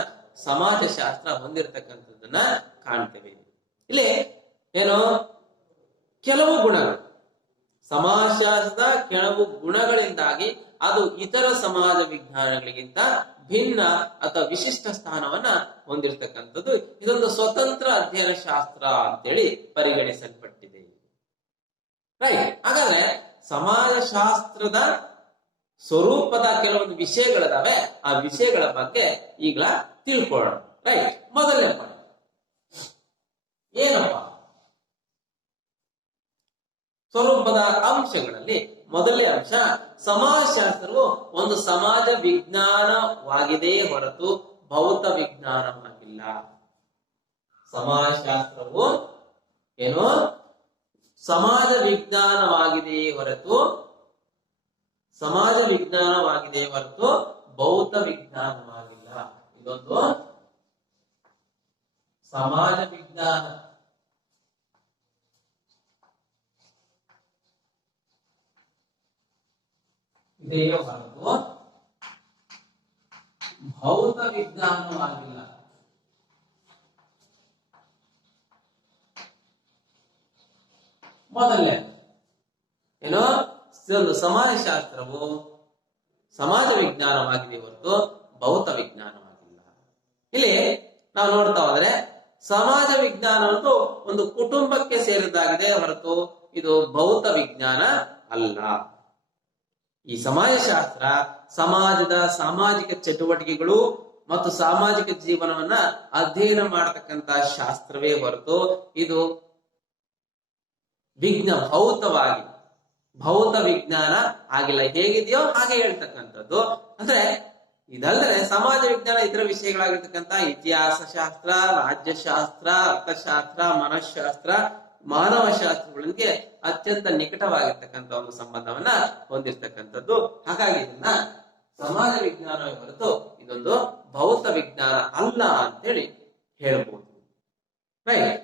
ಸಮಾಜಶಾಸ್ತ್ರ ಹೊಂದಿರತಕ್ಕಂಥದ್ದನ್ನ ಕಾಣ್ತೇವೆ. ಇಲ್ಲಿ ಏನು ಕೆಲವು ಗುಣಗಳು, ಸಮಾಜಶಾಸ್ತ್ರದ ಕೆಲವು ಗುಣಗಳಿಂದಾಗಿ ಅದು ಇತರ ಸಮಾಜ ವಿಜ್ಞಾನಗಳಿಗಿಂತ ಭಿನ್ನ ಅಥವಾ ವಿಶಿಷ್ಟ ಸ್ಥಾನವನ್ನ ಹೊಂದಿರತಕ್ಕಂಥದ್ದು. ಇದೊಂದು ಸ್ವತಂತ್ರ ಅಧ್ಯಯನ ಶಾಸ್ತ್ರ ಅಂತೇಳಿ ಪರಿಗಣಿಸಲ್ಪಟ್ಟಿದೆ. ರೈಟ್. ಹಾಗಾದ್ರೆ ಸಮಾಜಶಾಸ್ತ್ರದ ಸ್ವರೂಪದ ಕೆಲವೊಂದು ವಿಷಯಗಳಿದಾವೆ. ಆ ವಿಷಯಗಳ ಬಗ್ಗೆ ಈಗ ತಿಳ್ಕೊಳ್ಳೋಣ. ರೈಟ್. ಮೊದಲನೇ ಪಾಯಿಂಟ್ ಏನಪ್ಪ? ಸ್ವರೂಪದ ಅಂಶಗಳಲ್ಲಿ ಮೊದಲನೇ ಅಂಶ, ಸಮಾಜಶಾಸ್ತ್ರವು ಒಂದು ಸಮಾಜ ವಿಜ್ಞಾನವಾಗಿದೆ ಹೊರತು ಭೌತ ವಿಜ್ಞಾನವಾಗಿಲ್ಲ. ಸಮಾಜಶಾಸ್ತ್ರವು ಏನು ಸಮಾಜ ವಿಜ್ಞಾನವಾಗಿದೆ ಹೊರತು ಭೌತ ವಿಜ್ಞಾನವಾಗಿಲ್ಲ. ಇದೊಂದು ಸಮಾಜ ವಿಜ್ಞಾನ ಇದೆಯೇ ಹೊರತು ಭೌತ ವಿಜ್ಞಾನವಾಗಿಲ್ಲ. ಮೊದಲನೇ ಏನು, ಸಮಾಜಶಾಸ್ತ್ರವು ಸಮಾಜ ವಿಜ್ಞಾನವಾಗಿದೆ ಹೊರತು ಭೌತ ವಿಜ್ಞಾನವಾಗಿಲ್ಲ. ಇಲ್ಲಿ ನಾವು ನೋಡ್ತಾ ಹೋದ್ರೆ ಸಮಾಜ ವಿಜ್ಞಾನ ಅನ್ನೋದು ಒಂದು ಕುಟುಂಬಕ್ಕೆ ಸೇರಿದಾಗಿದೆ ಹೊರತು ಇದು ಭೌತ ವಿಜ್ಞಾನ ಅಲ್ಲ. ಈ ಸಮಾಜಶಾಸ್ತ್ರ ಸಮಾಜದ ಸಾಮಾಜಿಕ ಚಟುವಟಿಕೆಗಳು ಮತ್ತು ಸಾಮಾಜಿಕ ಜೀವನವನ್ನ ಅಧ್ಯಯನ ಮಾಡತಕ್ಕಂತ ಶಾಸ್ತ್ರವೇ ಹೊರತು ಇದು ಭೌತ ವಿಜ್ಞಾನ ಆಗಿಲ್ಲ. ಹೇಗಿದೆಯೋ ಹಾಗೆ ಹೇಳ್ತಕ್ಕಂಥದ್ದು. ಅಂದ್ರೆ ಇದಲ್ಲದೆ ಸಮಾಜ ವಿಜ್ಞಾನ ಇತರ ವಿಷಯಗಳಾಗಿರ್ತಕ್ಕಂಥ ಇತಿಹಾಸ ಶಾಸ್ತ್ರ, ರಾಜ್ಯಶಾಸ್ತ್ರ, ಅರ್ಥಶಾಸ್ತ್ರ, ಮನಃಶಾಸ್ತ್ರ, ಮಾನವ ಶಾಸ್ತ್ರಗಳಿಗೆ ಅತ್ಯಂತ ನಿಕಟವಾಗಿರ್ತಕ್ಕಂಥ ಒಂದು ಸಂಬಂಧವನ್ನ ಹೊಂದಿರತಕ್ಕಂಥದ್ದು. ಹಾಗಾಗಿ ಇದನ್ನ ಸಮಾಜ ವಿಜ್ಞಾನವೇ ಹೊರತು ಇದೊಂದು ಭೌತ ವಿಜ್ಞಾನ ಅಲ್ಲ ಅಂತೇಳಿ ಹೇಳ್ಬೋದು. ರೈಟ್.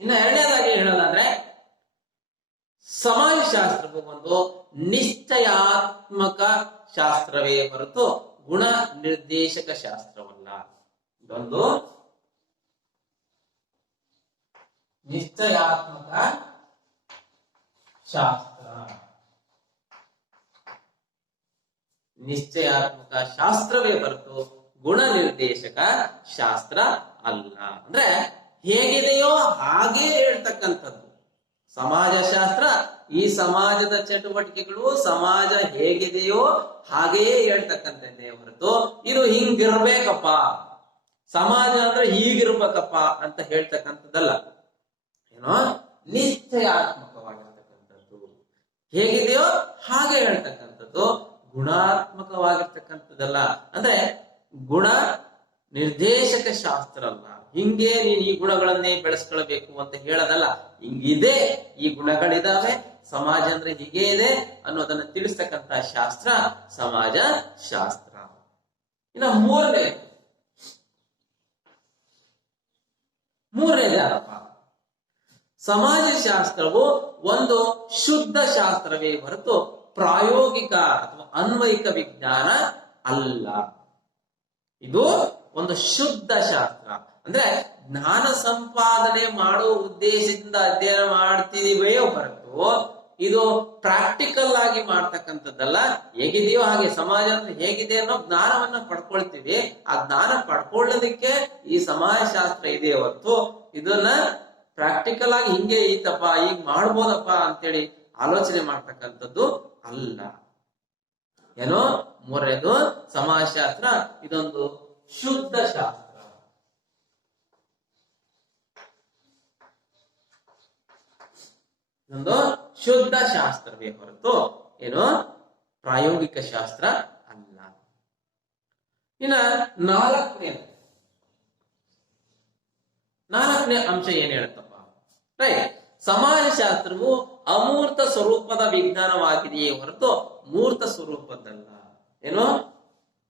ಇನ್ನು ಎರಡನೇದಾಗಿ ಹೇಳೋದಾದ್ರೆ ಸಮಾಜಶಾಸ್ತ್ರವು ಒಂದು ನಿಶ್ಚಯಾತ್ಮಕ ಶಾಸ್ತ್ರವೇ ಹೊರತು ಗುಣ ನಿರ್ದೇಶಕ ಶಾಸ್ತ್ರವಲ್ಲ. ಇದೊಂದು ನಿಶ್ಚಯಾತ್ಮಕ ಶಾಸ್ತ್ರವೇ ಹೊರತು ಗುಣ ನಿರ್ದೇಶಕ ಶಾಸ್ತ್ರ ಅಲ್ಲ. ಅಂದ್ರೆ ಹೇಗಿದೆಯೋ ಹಾಗೆ ಹೇಳ್ತಕ್ಕಂಥದ್ದು ಸಮಾಜಶಾಸ್ತ್ರ. ಈ ಸಮಾಜದ ಚಟುವಟಿಕೆಗಳು ಸಮಾಜ ಹೇಗಿದೆಯೋ ಹಾಗೆಯೇ ಹೇಳ್ತಕ್ಕಂಥದ್ದೇ ಹೊರತು ಇದು ಹಿಂಗಿರ್ಬೇಕಪ್ಪ, ಸಮಾಜ ಅಂದ್ರೆ ಹೀಗಿರ್ಬೇಕಪ್ಪ ಅಂತ ಹೇಳ್ತಕ್ಕಂಥದ್ದಲ್ಲ. ಏನೋ ನಿಶ್ಚಯಾತ್ಮಕವಾಗಿರ್ತಕ್ಕಂಥದ್ದು, ಹೇಗಿದೆಯೋ ಹಾಗೆ ಹೇಳ್ತಕ್ಕಂಥದ್ದು, ಗುಣಾತ್ಮಕವಾಗಿರ್ತಕ್ಕಂಥದ್ದಲ್ಲ. ಅಂದ್ರೆ ಗುಣ ನಿರ್ದೇಶಕ ಶಾಸ್ತ್ರ ಅಲ್ಲ. ಹಿಂಗೆ ನೀನ್ ಈ ಗುಣಗಳನ್ನೇ ಬೆಳೆಸ್ಕೊಳ್ಬೇಕು ಅಂತ ಹೇಳೋದಲ್ಲ. ಹಿಂಗಿದೆ, ಈ ಗುಣಗಳಿದಾವೆ, ಸಮಾಜ ಅಂದ್ರೆ ಹೀಗೆ ಇದೆ ಅನ್ನೋದನ್ನ ತಿಳಿಸ್ತಕ್ಕಂಥ ಶಾಸ್ತ್ರ ಸಮಾಜ ಶಾಸ್ತ್ರ. ಇನ್ನು ಮೂರನೇದಾರಪ್ಪ, ಸಮಾಜಶಾಸ್ತ್ರವು ಒಂದು ಶುದ್ಧ ಶಾಸ್ತ್ರವೇ ಹೊರತು ಪ್ರಾಯೋಗಿಕ ಅಥವಾ ಅನ್ವಯಿಕ ವಿಜ್ಞಾನ ಅಲ್ಲ. ಇದು ಒಂದು ಶುದ್ಧ ಶಾಸ್ತ್ರ. ಅಂದ್ರೆ ಜ್ಞಾನ ಸಂಪಾದನೆ ಮಾಡುವ ಉದ್ದೇಶದಿಂದ ಅಧ್ಯಯನ ಮಾಡ್ತಿದೀವೇ ಹೊರತು ಇದು ಪ್ರಾಕ್ಟಿಕಲ್ ಆಗಿ ಮಾಡ್ತಕ್ಕಂಥದ್ದಲ್ಲ. ಹೇಗಿದೆಯೋ ಹಾಗೆ ಸಮಾಜ ಅಂದ್ರೆ ಹೇಗಿದೆ ಅನ್ನೋ ಜ್ಞಾನವನ್ನ ಪಡ್ಕೊಳ್ತೀವಿ. ಆ ಜ್ಞಾನ ಪಡ್ಕೊಳ್ಳೋದಕ್ಕೆ ಈ ಸಮಾಜಶಾಸ್ತ್ರ ಇದೆ ಹೊರತು ಇದನ್ನ ಪ್ರಾಕ್ಟಿಕಲ್ ಆಗಿ ಹಿಂಗೆ ಐತಪ್ಪ, ಈಗ ಮಾಡ್ಬೋದಪ್ಪ ಅಂತೇಳಿ ಆಲೋಚನೆ ಮಾಡ್ತಕ್ಕಂಥದ್ದು ಅಲ್ಲ. ಏನೋ ಮೂರನೇದು, ಸಮಾಜಶಾಸ್ತ್ರ ಇದೊಂದು ಶುದ್ಧ ಶಾಸ್ತ್ರ. ಇದೊಂದು ಶುದ್ಧ ಶಾಸ್ತ್ರವೇ ಹೊರತು ಏನು ಪ್ರಾಯೋಗಿಕ ಶಾಸ್ತ್ರ ಅಲ್ಲ. ಇನ್ನ ನಾಲ್ಕನೇ ಅಂಶ ಏನ್ ಹೇಳುತ್ತಪ್ಪ? ರೈಟ್. ಸಮಾಜಶಾಸ್ತ್ರವು ಅಮೂರ್ತ ಸ್ವರೂಪದ ವಿಜ್ಞಾನವಾಗಿದೆಯೇ ಹೊರತು ಮೂರ್ತ ಸ್ವರೂಪದ್ದಲ್ಲ. ಏನು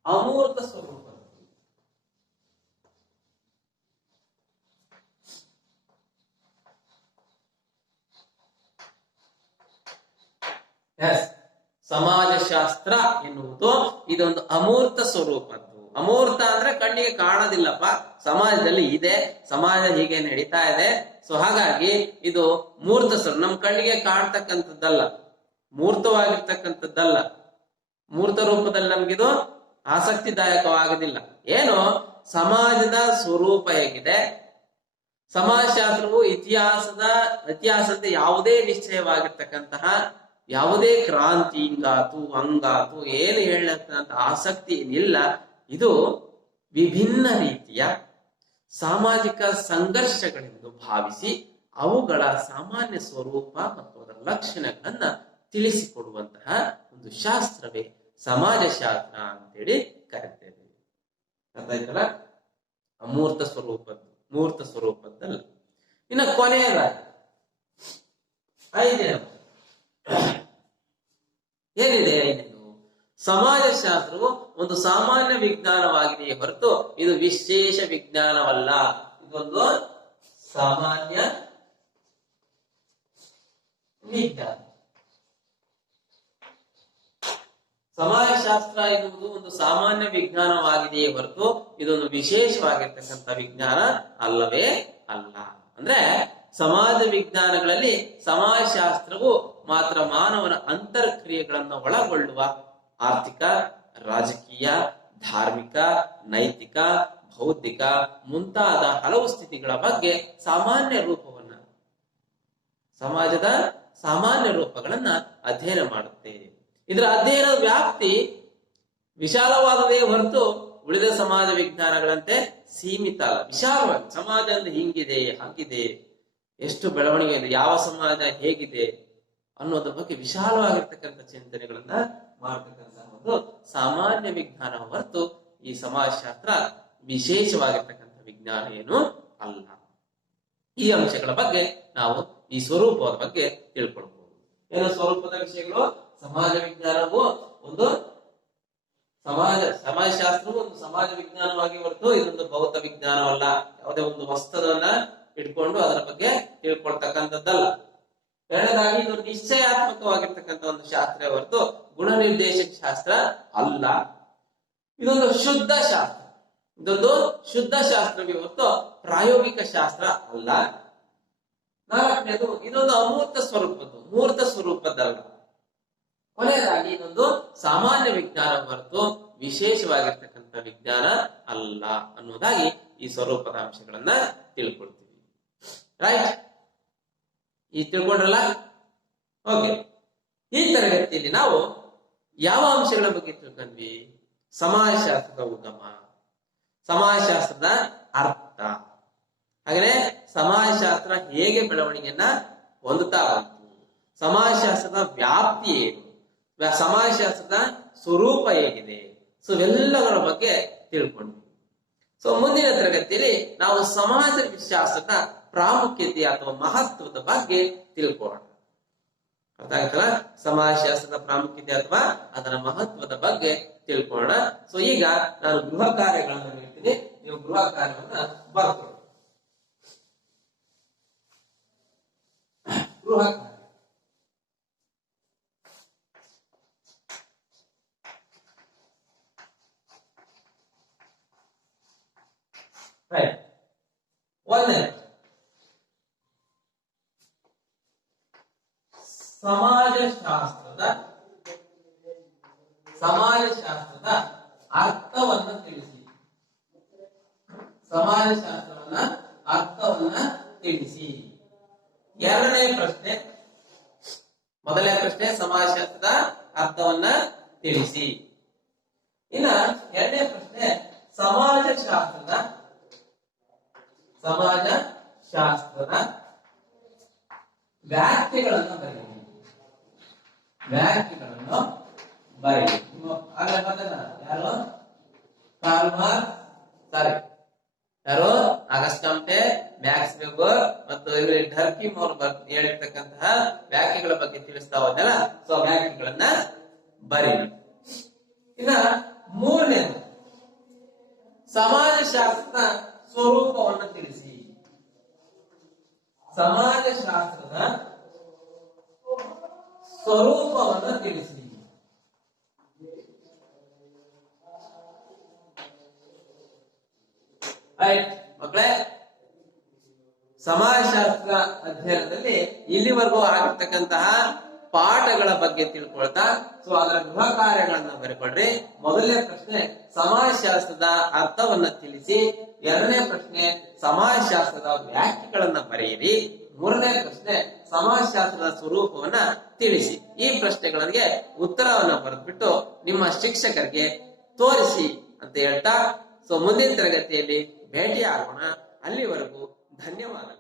ಅಮೂರ್ತ ಸ್ವರೂಪ. ಎಸ್, ಸಮಾಜಶಾಸ್ತ್ರ ಎನ್ನುವುದು ಇದೊಂದು ಅಮೂರ್ತ ಸ್ವರೂಪದ್ದು. ಅಮೂರ್ತ ಅಂದ್ರೆ ಕಣ್ಣಿಗೆ ಕಾಣೋದಿಲ್ಲಪ್ಪ, ಸಮಾಜದಲ್ಲಿ ಇದೆ, ಸಮಾಜ ಹೀಗೆ ನಡೀತಾ ಇದೆ. ಸೊ ಹಾಗಾಗಿ ಇದು ಮೂರ್ತ ಸ್ವರೂಪ, ನಮ್ ಕಣ್ಣಿಗೆ ಕಾಣ್ತಕ್ಕಂಥದ್ದಲ್ಲ, ಮೂರ್ತವಾಗಿರ್ತಕ್ಕಂಥದ್ದಲ್ಲ. ಮೂರ್ತ ರೂಪದಲ್ಲಿ ನಮ್ಗಿದು ಆಸಕ್ತಿದಾಯಕವಾಗುದಿಲ್ಲ. ಏನು, ಸಮಾಜದ ಸ್ವರೂಪ ಹೇಗಿದೆ, ಸಮಾಜಶಾಸ್ತ್ರವು ಇತಿಹಾಸದ ಯಾವುದೇ ನಿಶ್ಚಯವಾಗಿರ್ತಕ್ಕಂತಹ ಯಾವುದೇ ಕ್ರಾಂತಿ ಹಿಂಗಾತು ಹಂಗಾತು ಏನು ಹೇಳಕ್ಕಂತ ಆಸಕ್ತಿ ಏನಿಲ್ಲ. ಇದು ವಿಭಿನ್ನ ರೀತಿಯ ಸಾಮಾಜಿಕ ಸಂಘರ್ಷಗಳೆಂದು ಭಾವಿಸಿ ಅವುಗಳ ಸಾಮಾನ್ಯ ಸ್ವರೂಪ ಮತ್ತು ಅದರ ಲಕ್ಷಣಗಳನ್ನ ತಿಳಿಸಿಕೊಡುವಂತಹ ಒಂದು ಶಾಸ್ತ್ರವೇ ಸಮಾಜಶಾಸ್ತ್ರ ಅಂತೇಳಿ ಕರೆತೇವೆ. ಅರ್ಥ ಆಯ್ತಲ್ಲ? ಅಮೂರ್ತ ಸ್ವರೂಪದ್ದು, ಮೂರ್ತ ಸ್ವರೂಪದ್ದಲ್ಲ. ಇನ್ನು ಕೊನೆಯದಾಗಿ 5ನೇ ಏನಿದೆ, 5ನೇದು ಸಮಾಜಶಾಸ್ತ್ರವು ಒಂದು ಸಾಮಾನ್ಯ ವಿಜ್ಞಾನವಾಗಿದೆಯೇ ಹೊರತು ಇದು ವಿಶೇಷ ವಿಜ್ಞಾನವಲ್ಲ. ಇದೊಂದು ಸಾಮಾನ್ಯ ವಿಜ್ಞಾನ. ಸಮಾಜಶಾಸ್ತ್ರ ಎನ್ನುವುದು ಒಂದು ಸಾಮಾನ್ಯ ವಿಜ್ಞಾನವಾಗಿದೆಯೇ ಹೊರತು ಇದೊಂದು ವಿಶೇಷವಾಗಿರ್ತಕ್ಕಂಥ ವಿಜ್ಞಾನ ಅಲ್ಲವೇ ಅಲ್ಲ. ಅಂದ್ರೆ ಸಮಾಜ ವಿಜ್ಞಾನಗಳಲ್ಲಿ ಸಮಾಜಶಾಸ್ತ್ರವು ಮಾತ್ರ ಮಾನವನ ಅಂತರ್ಕ್ರಿಯೆಗಳನ್ನು ಒಳಗೊಳ್ಳುವ ಆರ್ಥಿಕ, ರಾಜಕೀಯ, ಧಾರ್ಮಿಕ, ನೈತಿಕ, ಬೌದ್ಧಿಕ ಮುಂತಾದ ಹಲವು ಸ್ಥಿತಿಗಳ ಬಗ್ಗೆ ಸಾಮಾನ್ಯ ರೂಪವನ್ನ, ಸಮಾಜದ ಸಾಮಾನ್ಯ ರೂಪಗಳನ್ನ ಅಧ್ಯಯನ ಮಾಡುತ್ತೆ. ಇದರ ಅಧ್ಯಯನದ ವ್ಯಾಪ್ತಿ ವಿಶಾಲವಾದದೇ ಹೊರತು ಉಳಿದ ಸಮಾಜ ವಿಜ್ಞಾನಗಳಂತೆ ಸೀಮಿತ ಅಲ್ಲ. ವಿಶಾಲವಾಗಿ ಸಮಾಜ ಅಂದ್ರೆ ಹಿಂಗಿದೆ, ಹಾಗಿದೆ, ಎಷ್ಟು ಬೆಳವಣಿಗೆ ಇದೆ, ಯಾವ ಸಮಾಜ ಹೇಗಿದೆ ಅನ್ನೋದ್ರ ಬಗ್ಗೆ ವಿಶಾಲವಾಗಿರ್ತಕ್ಕಂಥ ಚಿಂತನೆಗಳನ್ನ ಮಾಡತಕ್ಕಂಥ ಒಂದು ಸಾಮಾನ್ಯ ವಿಜ್ಞಾನ ಹೊರತು ಈ ಸಮಾಜಶಾಸ್ತ್ರ ವಿಶೇಷವಾಗಿರ್ತಕ್ಕಂಥ ವಿಜ್ಞಾನ ಏನು ಅಲ್ಲ. ಈ ಅಂಶಗಳ ಬಗ್ಗೆ ನಾವು ಈ ಸ್ವರೂಪದ ಬಗ್ಗೆ ತಿಳ್ಕೊಳ್ಬಹುದು. ಏನು ಸ್ವರೂಪದ ವಿಷಯಗಳು? ಸಮಾಜ ವಿಜ್ಞಾನವು ಒಂದು ಸಮಾಜಶಾಸ್ತ್ರವು ಒಂದು ಸಮಾಜ ವಿಜ್ಞಾನವಾಗಿ ಹೊರತು ಇದೊಂದು ಭೌತ ವಿಜ್ಞಾನವಲ್ಲ. ಯಾವುದೇ ಒಂದು ವಸ್ತುವನ್ನ ಇಟ್ಕೊಂಡು ಅದರ ಬಗ್ಗೆ ತಿಳ್ಕೊಳ್ತಕ್ಕಂಥದ್ದಲ್ಲ. ಎರಡನೇದಾಗಿ ಇದು ನಿಶ್ಚಯಾತ್ಮಕವಾಗಿರ್ತಕ್ಕಂಥ ಒಂದು ಶಾಸ್ತ್ರ ಹೊರತು ಗುಣ ನಿರ್ದೇಶಕ ಶಾಸ್ತ್ರ ಅಲ್ಲ. ಇದೊಂದು ಶುದ್ಧ ಶಾಸ್ತ್ರ, ಇದೊಂದು ಶುದ್ಧ ಶಾಸ್ತ್ರವೇ ಹೊರತು ಪ್ರಾಯೋಗಿಕ ಶಾಸ್ತ್ರ ಅಲ್ಲ. 4ನೇದು ಇದೊಂದು ಅಮೂರ್ತ ಸ್ವರೂಪದ್ದು, ಮೂರ್ತ ಸ್ವರೂಪದ್ದಲ್ಲ. ಕೊನೆಯದಾಗಿ ಇದೊಂದು ಸಾಮಾನ್ಯ ವಿಜ್ಞಾನ ಹೊರತು ವಿಶೇಷವಾಗಿರ್ತಕ್ಕಂಥ ವಿಜ್ಞಾನ ಅಲ್ಲ ಅನ್ನೋದಾಗಿ ಈ ಸ್ವರೂಪದ ಅಂಶಗಳನ್ನ ತಿಳ್ಕೊಳ್ತೀವಿ. ರೈಟ್? ಈ ತಿಳ್ಕೊಂಡ್ರಲ್ಲ? ಓಕೆ. ಈ ತರಗತಿಯಲ್ಲಿ ನಾವು ಯಾವ ಅಂಶಗಳ ಬಗ್ಗೆ ತಿಳ್ಕೊಂಡ್ವಿ? ಸಮಾಜಶಾಸ್ತ್ರದ ಉಗಮ, ಸಮಾಜಶಾಸ್ತ್ರದ ಅರ್ಥ, ಹಾಗೆ ಸಮಾಜಶಾಸ್ತ್ರ ಹೇಗೆ ಬೆಳವಣಿಗೆಯನ್ನ ಹೊಂದುತ್ತಾ ಬಂತು, ಸಮಾಜಶಾಸ್ತ್ರದ ವ್ಯಾಪ್ತಿ ಏನು, ಸಮಾಜಶಾಸ್ತ್ರದ ಸ್ವರೂಪ ಹೇಗಿದೆ, ಸೊ ಇವೆಲ್ಲಗಳ ಬಗ್ಗೆ ತಿಳ್ಕೊಂಡ್ವಿ. ಸೊ ಮುಂದಿನ ತರಗತಿಯಲ್ಲಿ ನಾವು ಸಮಾಜಶಾಸ್ತ್ರದ ಪ್ರಾಮುಖ್ಯತೆ ಅಥವಾ ಮಹತ್ವದ ಬಗ್ಗೆ ತಿಳ್ಕೊಳ್ಳೋಣ. ಅರ್ಥ ಆಯ್ತಲ್ಲ? ಸಮಾಜಶಾಸ್ತ್ರದ ಪ್ರಾಮುಖ್ಯತೆ ಅಥವಾ ಅದರ ಮಹತ್ವದ ಬಗ್ಗೆ ತಿಳ್ಕೊಳ್ಳೋಣ. ಸೊ ಈಗ ನಾನು ಗೃಹ ಕಾರ್ಯಗಳನ್ನು ಹೇಳ್ತೀನಿ, ನೀವು ಗೃಹ ಕಾರ್ಯವನ್ನ ಬರ್ಕೊಳ್ಳಿ. ಗೃಹ ಕಾರ್ಯ ರೈಟ್. ಒಂದನೇ ಸಮಾಜಶಾಸ್ತ್ರದ ಅರ್ಥವನ್ನ ತಿಳಿಸಿ. ಸಮಾಜಶಾಸ್ತ್ರವನ್ನ ಅರ್ಥವನ್ನ ತಿಳಿಸಿ. ಎರಡನೇ ಪ್ರಶ್ನೆ, ಮೊದಲನೇ ಪ್ರಶ್ನೆ ಸಮಾಜಶಾಸ್ತ್ರದ ಅರ್ಥವನ್ನ ತಿಳಿಸಿ. ಇನ್ನ ಎರಡನೇ ಪ್ರಶ್ನೆ ಸಮಾಜಶಾಸ್ತ್ರದ ವ್ಯಾಖ್ಯೆಗಳನ್ನು ಬರೆಯಿರಿ. ವ್ಯಾಖ್ಯೆಗಳನ್ನು ಬರೆಯಿರಿ. ಯಾರು? ಕಾರ್ಲ್ ಮಾರ್ಕ್ಸ್, ಸಾರಿ ಯಾರು? ಆಗಸ್ಟ್ ಕಾಮ್ಟೆ, ಮ್ಯಾಕ್ಸ್ ವೆಬರ್ ಮತ್ತು ಡರ್ಕಿಮ್ ಅವರು ಹೇಳಿರ್ತಕ್ಕಂತಹ ವ್ಯಾಖ್ಯೆಗಳ ಬಗ್ಗೆ ತಿಳಿಸ್ತಾ ಹೋದಲ್ಲ. ಸೊ ವ್ಯಾಖ್ಯೆಗಳನ್ನ ಬರೀರಿ. ಇನ್ನ ಮೂರನೇದು ಸಮಾಜಶಾಸ್ತ್ರದ ಸ್ವರೂಪವನ್ನು ತಿಳಿಸಿ. ಸಮಾಜಶಾಸ್ತ್ರದ ಸ್ವರೂಪವನ್ನು ತಿಳಿಸಿ. ರೈಟ್ ಮಕ್ಕಳೇ, ಸಮಾಜಶಾಸ್ತ್ರ ಅಧ್ಯಯನದಲ್ಲಿ ಇಲ್ಲಿವರೆಗೂ ಆಗಿರ್ತಕ್ಕಂತಹ ಪಾಠಗಳ ಬಗ್ಗೆ ತಿಳ್ಕೊಳ್ತಾ ಸೊ ಅದರ ಗೃಹ ಕಾರ್ಯಗಳನ್ನ ಬರೆಕೊಳ್ರಿ. ಮೊದಲನೇ ಪ್ರಶ್ನೆ ಸಮಾಜಶಾಸ್ತ್ರದ ಅರ್ಥವನ್ನ ತಿಳಿಸಿ. ಎರಡನೇ ಪ್ರಶ್ನೆ ಸಮಾಜಶಾಸ್ತ್ರದ ವ್ಯಾಖ್ಯೆಗಳನ್ನ ಬರೆಯಿರಿ. ಮೂರನೇ ಪ್ರಶ್ನೆ ಸಮಾಜಶಾಸ್ತ್ರದ ಸ್ವರೂಪವನ್ನ ತಿಳಿಸಿ. ಈ ಪ್ರಶ್ನೆಗಳಿಗೆ ಉತ್ತರವನ್ನ ಬರೆದ್ಬಿಟ್ಟು ನಿಮ್ಮ ಶಿಕ್ಷಕರಿಗೆ ತೋರಿಸಿ ಅಂತ ಹೇಳ್ತಾ ಸೊ ಮುಂದಿನ ತರಗತಿಯಲ್ಲಿ ಭೇಟಿಯಾಗೋಣ. ಅಲ್ಲಿವರೆಗೂ ಧನ್ಯವಾದ.